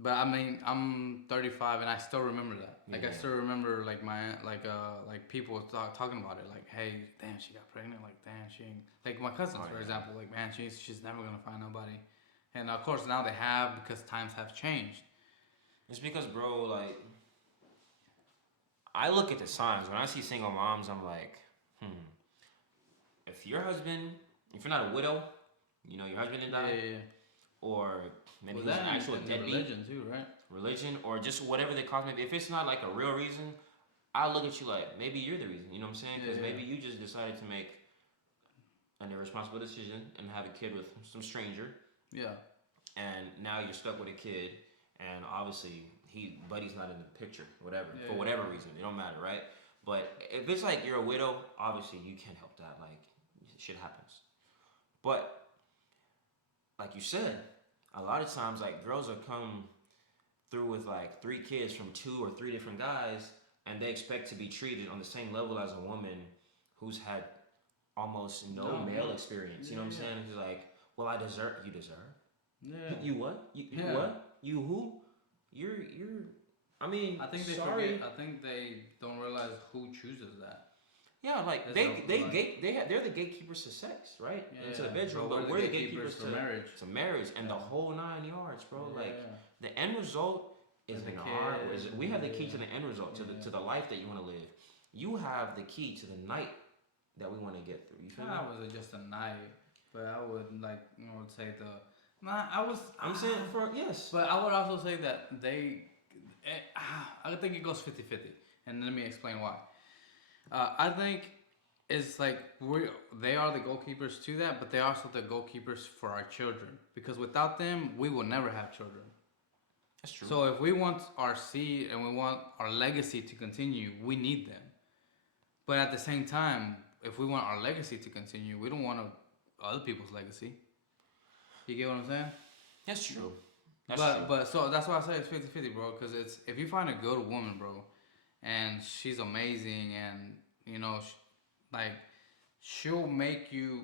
But I mean, I'm 35 and I still remember that. Like, I still remember like people talking about it. Like, hey, damn, she got pregnant. Like, damn, she ain't. Like my cousins, for example. Like, man, she's never gonna find nobody. And of course now they have, because times have changed. It's because, bro, like, I look at the signs when I see single moms. I'm like, if you're not a widow, your husband didn't die. Or maybe he's an actual deadbeat. Religion too, right? Religion, or just whatever they call it. If it's not like a real reason, I look at you like, maybe you're the reason. You know what I'm saying? Because maybe you just decided to make an irresponsible decision and have a kid with some stranger. Yeah. And now you're stuck with a kid, and obviously Buddy's not in the picture, whatever, for whatever reason. It don't matter, right? But if it's like you're a widow, obviously you can't help that. Like, shit happens. But like you said, a lot of times, like, girls will come through with like 3 kids from 2 or 3 different guys, and they expect to be treated on the same level as a woman who's had almost no male experience. You know what I'm saying? He's like, well, I deserve. You deserve. Yeah. You what? You what? You who? You're. I mean, I think they forget. I think they don't realize who chooses that. Yeah, like they're the gatekeepers to sex, right? Yeah, into the bedroom, but we're the gatekeepers to marriage. To marriage and the whole 9 yards, bro. Yeah. Like the end result is in our. We have the key to the end result, to the life that you want to live. You have the key to the night that we want to get through. You feel me? I was just a night, but I would say the. Nah, I'm saying for yes, but I would also say that they. I think it goes 50-50, and let me explain why. I think it's like they are the goalkeepers to that, but they're also the goalkeepers for our children. Because without them, we will never have children. That's true. So if we want our seed and we want our legacy to continue, we need them. But at the same time, if we want our legacy to continue, we don't want other people's legacy. You get what I'm saying? That's true. But so that's why I say it's 50-50, bro. Because it's if you find a good woman, bro, and she's amazing, and you know, like she'll make you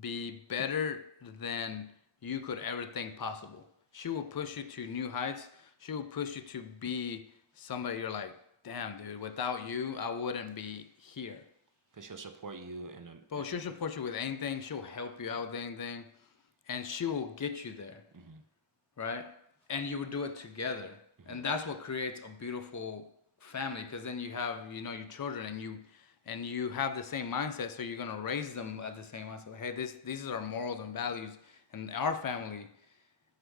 be better than you could ever think possible. She will push you to new heights. She will push you to be somebody you're like, damn, dude, without you, I wouldn't be here. Because she'll support you Bro, she'll support you with anything. She'll help you out with anything. And she will get you there. Mm-hmm. Right? And you will do it together. Mm-hmm. And that's what creates a beautiful family. Because then you have, your children and you have the same mindset. So you're going to raise them at the same mindset. Like, hey, these are our morals and values. And our family,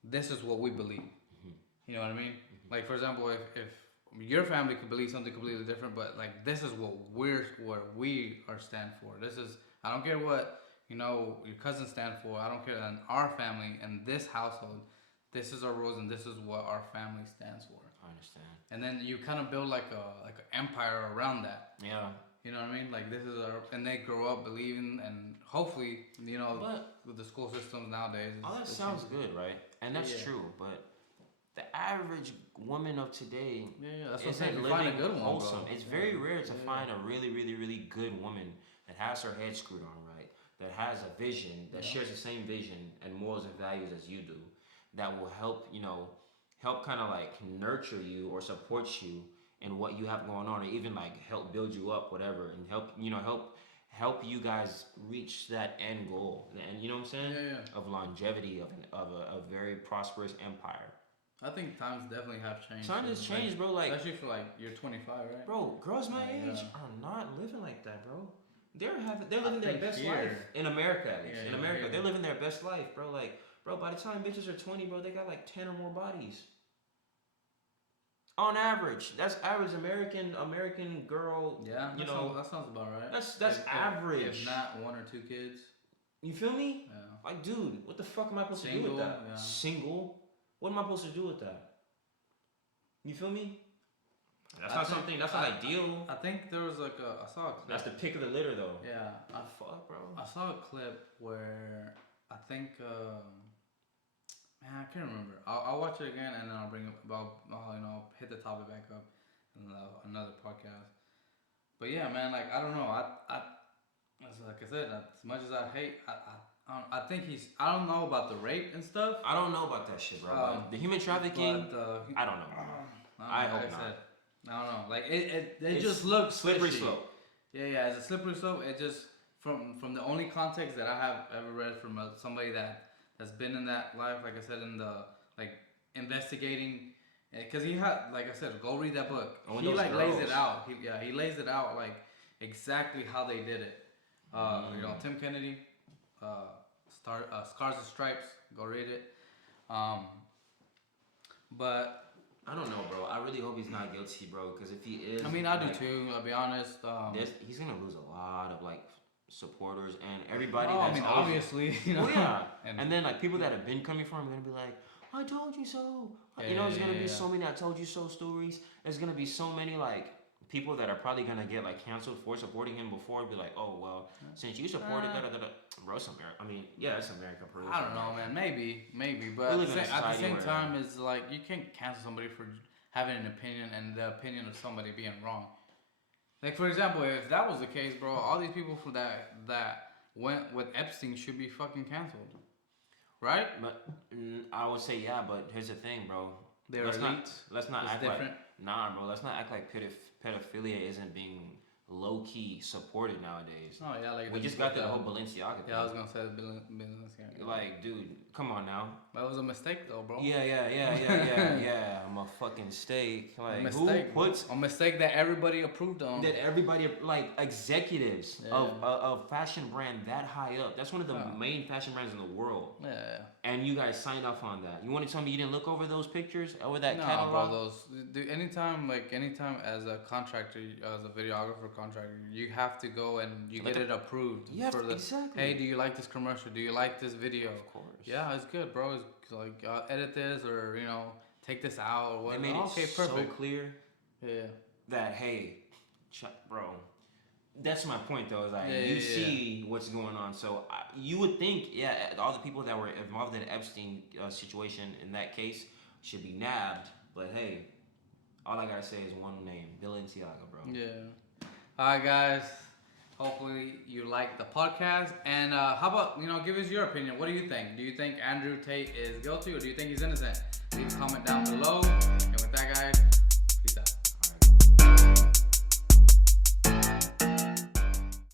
this is what we believe. Mm-hmm. You know what I mean? Mm-hmm. Like, for example, if your family could believe something completely different, but like this is what we are stand for. This is, I don't care what your cousins stand for. I don't care. In our family and this household, this is our rules and this is what our family stands for. I understand. And then you kind of build like an empire around that. Yeah. You know what I mean? Like this is and they grow up believing, and hopefully, but with the school systems nowadays. All that sounds good, right? And that's true, but the average woman of today that's what isn't living wholesome. It's very rare to find a really, really, really good woman that has her head screwed on right, that has a vision, that shares the same vision and morals and values as you do, that will help, help kind of like nurture you or support you in what you have going on, or even like help build you up, whatever, and help you guys reach that end goal. And you know what I'm saying? Of longevity, of a very prosperous empire. I think times definitely have changed. Times has changed, bro. Like especially for like you're 25, right? Bro, girls my age are not living like that, bro. They're living their best life in America, at least. In America, they're living their best life, bro. Like, bro, by the time bitches are 20, bro, they got like 10 or more bodies. On average, that's average American girl. Yeah, that sounds about right. That's average. If not 1 or 2 kids. You feel me? Yeah. Like, dude, what the fuck am I supposed to do with that? Yeah. Single. What am I supposed to do with that? You feel me? That's not ideal. I think there was like I saw a clip. That's the pick of the litter though. Yeah. Fuck, bro. I saw a clip where I think, man, I can't remember. I'll watch it again and then I'll bring it I'll hit the topic back up in another podcast. But yeah, man, like, I don't know. Like I said, as much as I hate, I think I don't know about the rape and stuff. I don't know about that shit, bro. The human trafficking, I don't know. I hope not. I don't know. Like it just looks slippery fishy. slope. Yeah, it's a slippery slope. It just from the only context that I have ever read from somebody that's been in that life, like I said, in the like investigating, because he had, like I said, go read that book. He like lays it out. He lays it out like exactly how they did it. Tim Kennedy. Scars and Stripes. Go read it. But I don't know, bro. I really hope he's not guilty, bro. Because if he is, I mean, I do too. I'll be honest. He's gonna lose a lot of like supporters and everybody. Obviously, Well, yeah. and then like people that have been coming for him are gonna be like, "I told you so." There's gonna be so many "I told you so" stories. There's gonna be so many like people that are probably gonna get like canceled for supporting him before. Be like, "Oh well, since you supported bro, it's America." I mean, yeah, it's America. I don't know, man. Maybe, but at the same time, it's like you can't cancel somebody for having an opinion and the opinion of somebody being wrong. Like for example, if that was the case, bro, all these people for that went with Epstein should be fucking canceled, right? But I would say yeah, but here's the thing, bro. They're let's elite. let's not It's act different. like bro. Let's not act like pedophilia isn't being low key supported nowadays. Oh yeah, like We just got the whole Balenciaga thing. Yeah, I was gonna say the business. Like, dude, come on now. That was a mistake though, bro. Yeah. I'm a fucking steak. Like, a mistake, who puts a mistake that everybody approved on? that everybody like executives of fashion brand that high up. That's one of the main fashion brands in the world. Yeah. And you guys signed off on that. You want to tell me you didn't look over those pictures over that No, catalog? bro. Anytime as a contractor, as a videographer contractor, you have to go and you get it approved. Exactly. Hey, do you like this commercial? Do you like this video? Of course. Yeah, it's good, bro. It's like edit this or take this out or whatever. They made it perfect. so clear. Yeah. That hey, bro. That's my point though. Is like you see what's going on. So you would think, all the people that were involved in the Epstein situation in that case should be nabbed. But hey, all I gotta say is one name, Balenciaga, bro. Yeah. All right, guys. Hopefully you like the podcast. And how about give us your opinion. What do you think? Do you think Andrew Tate is guilty or do you think he's innocent? Leave a comment down below.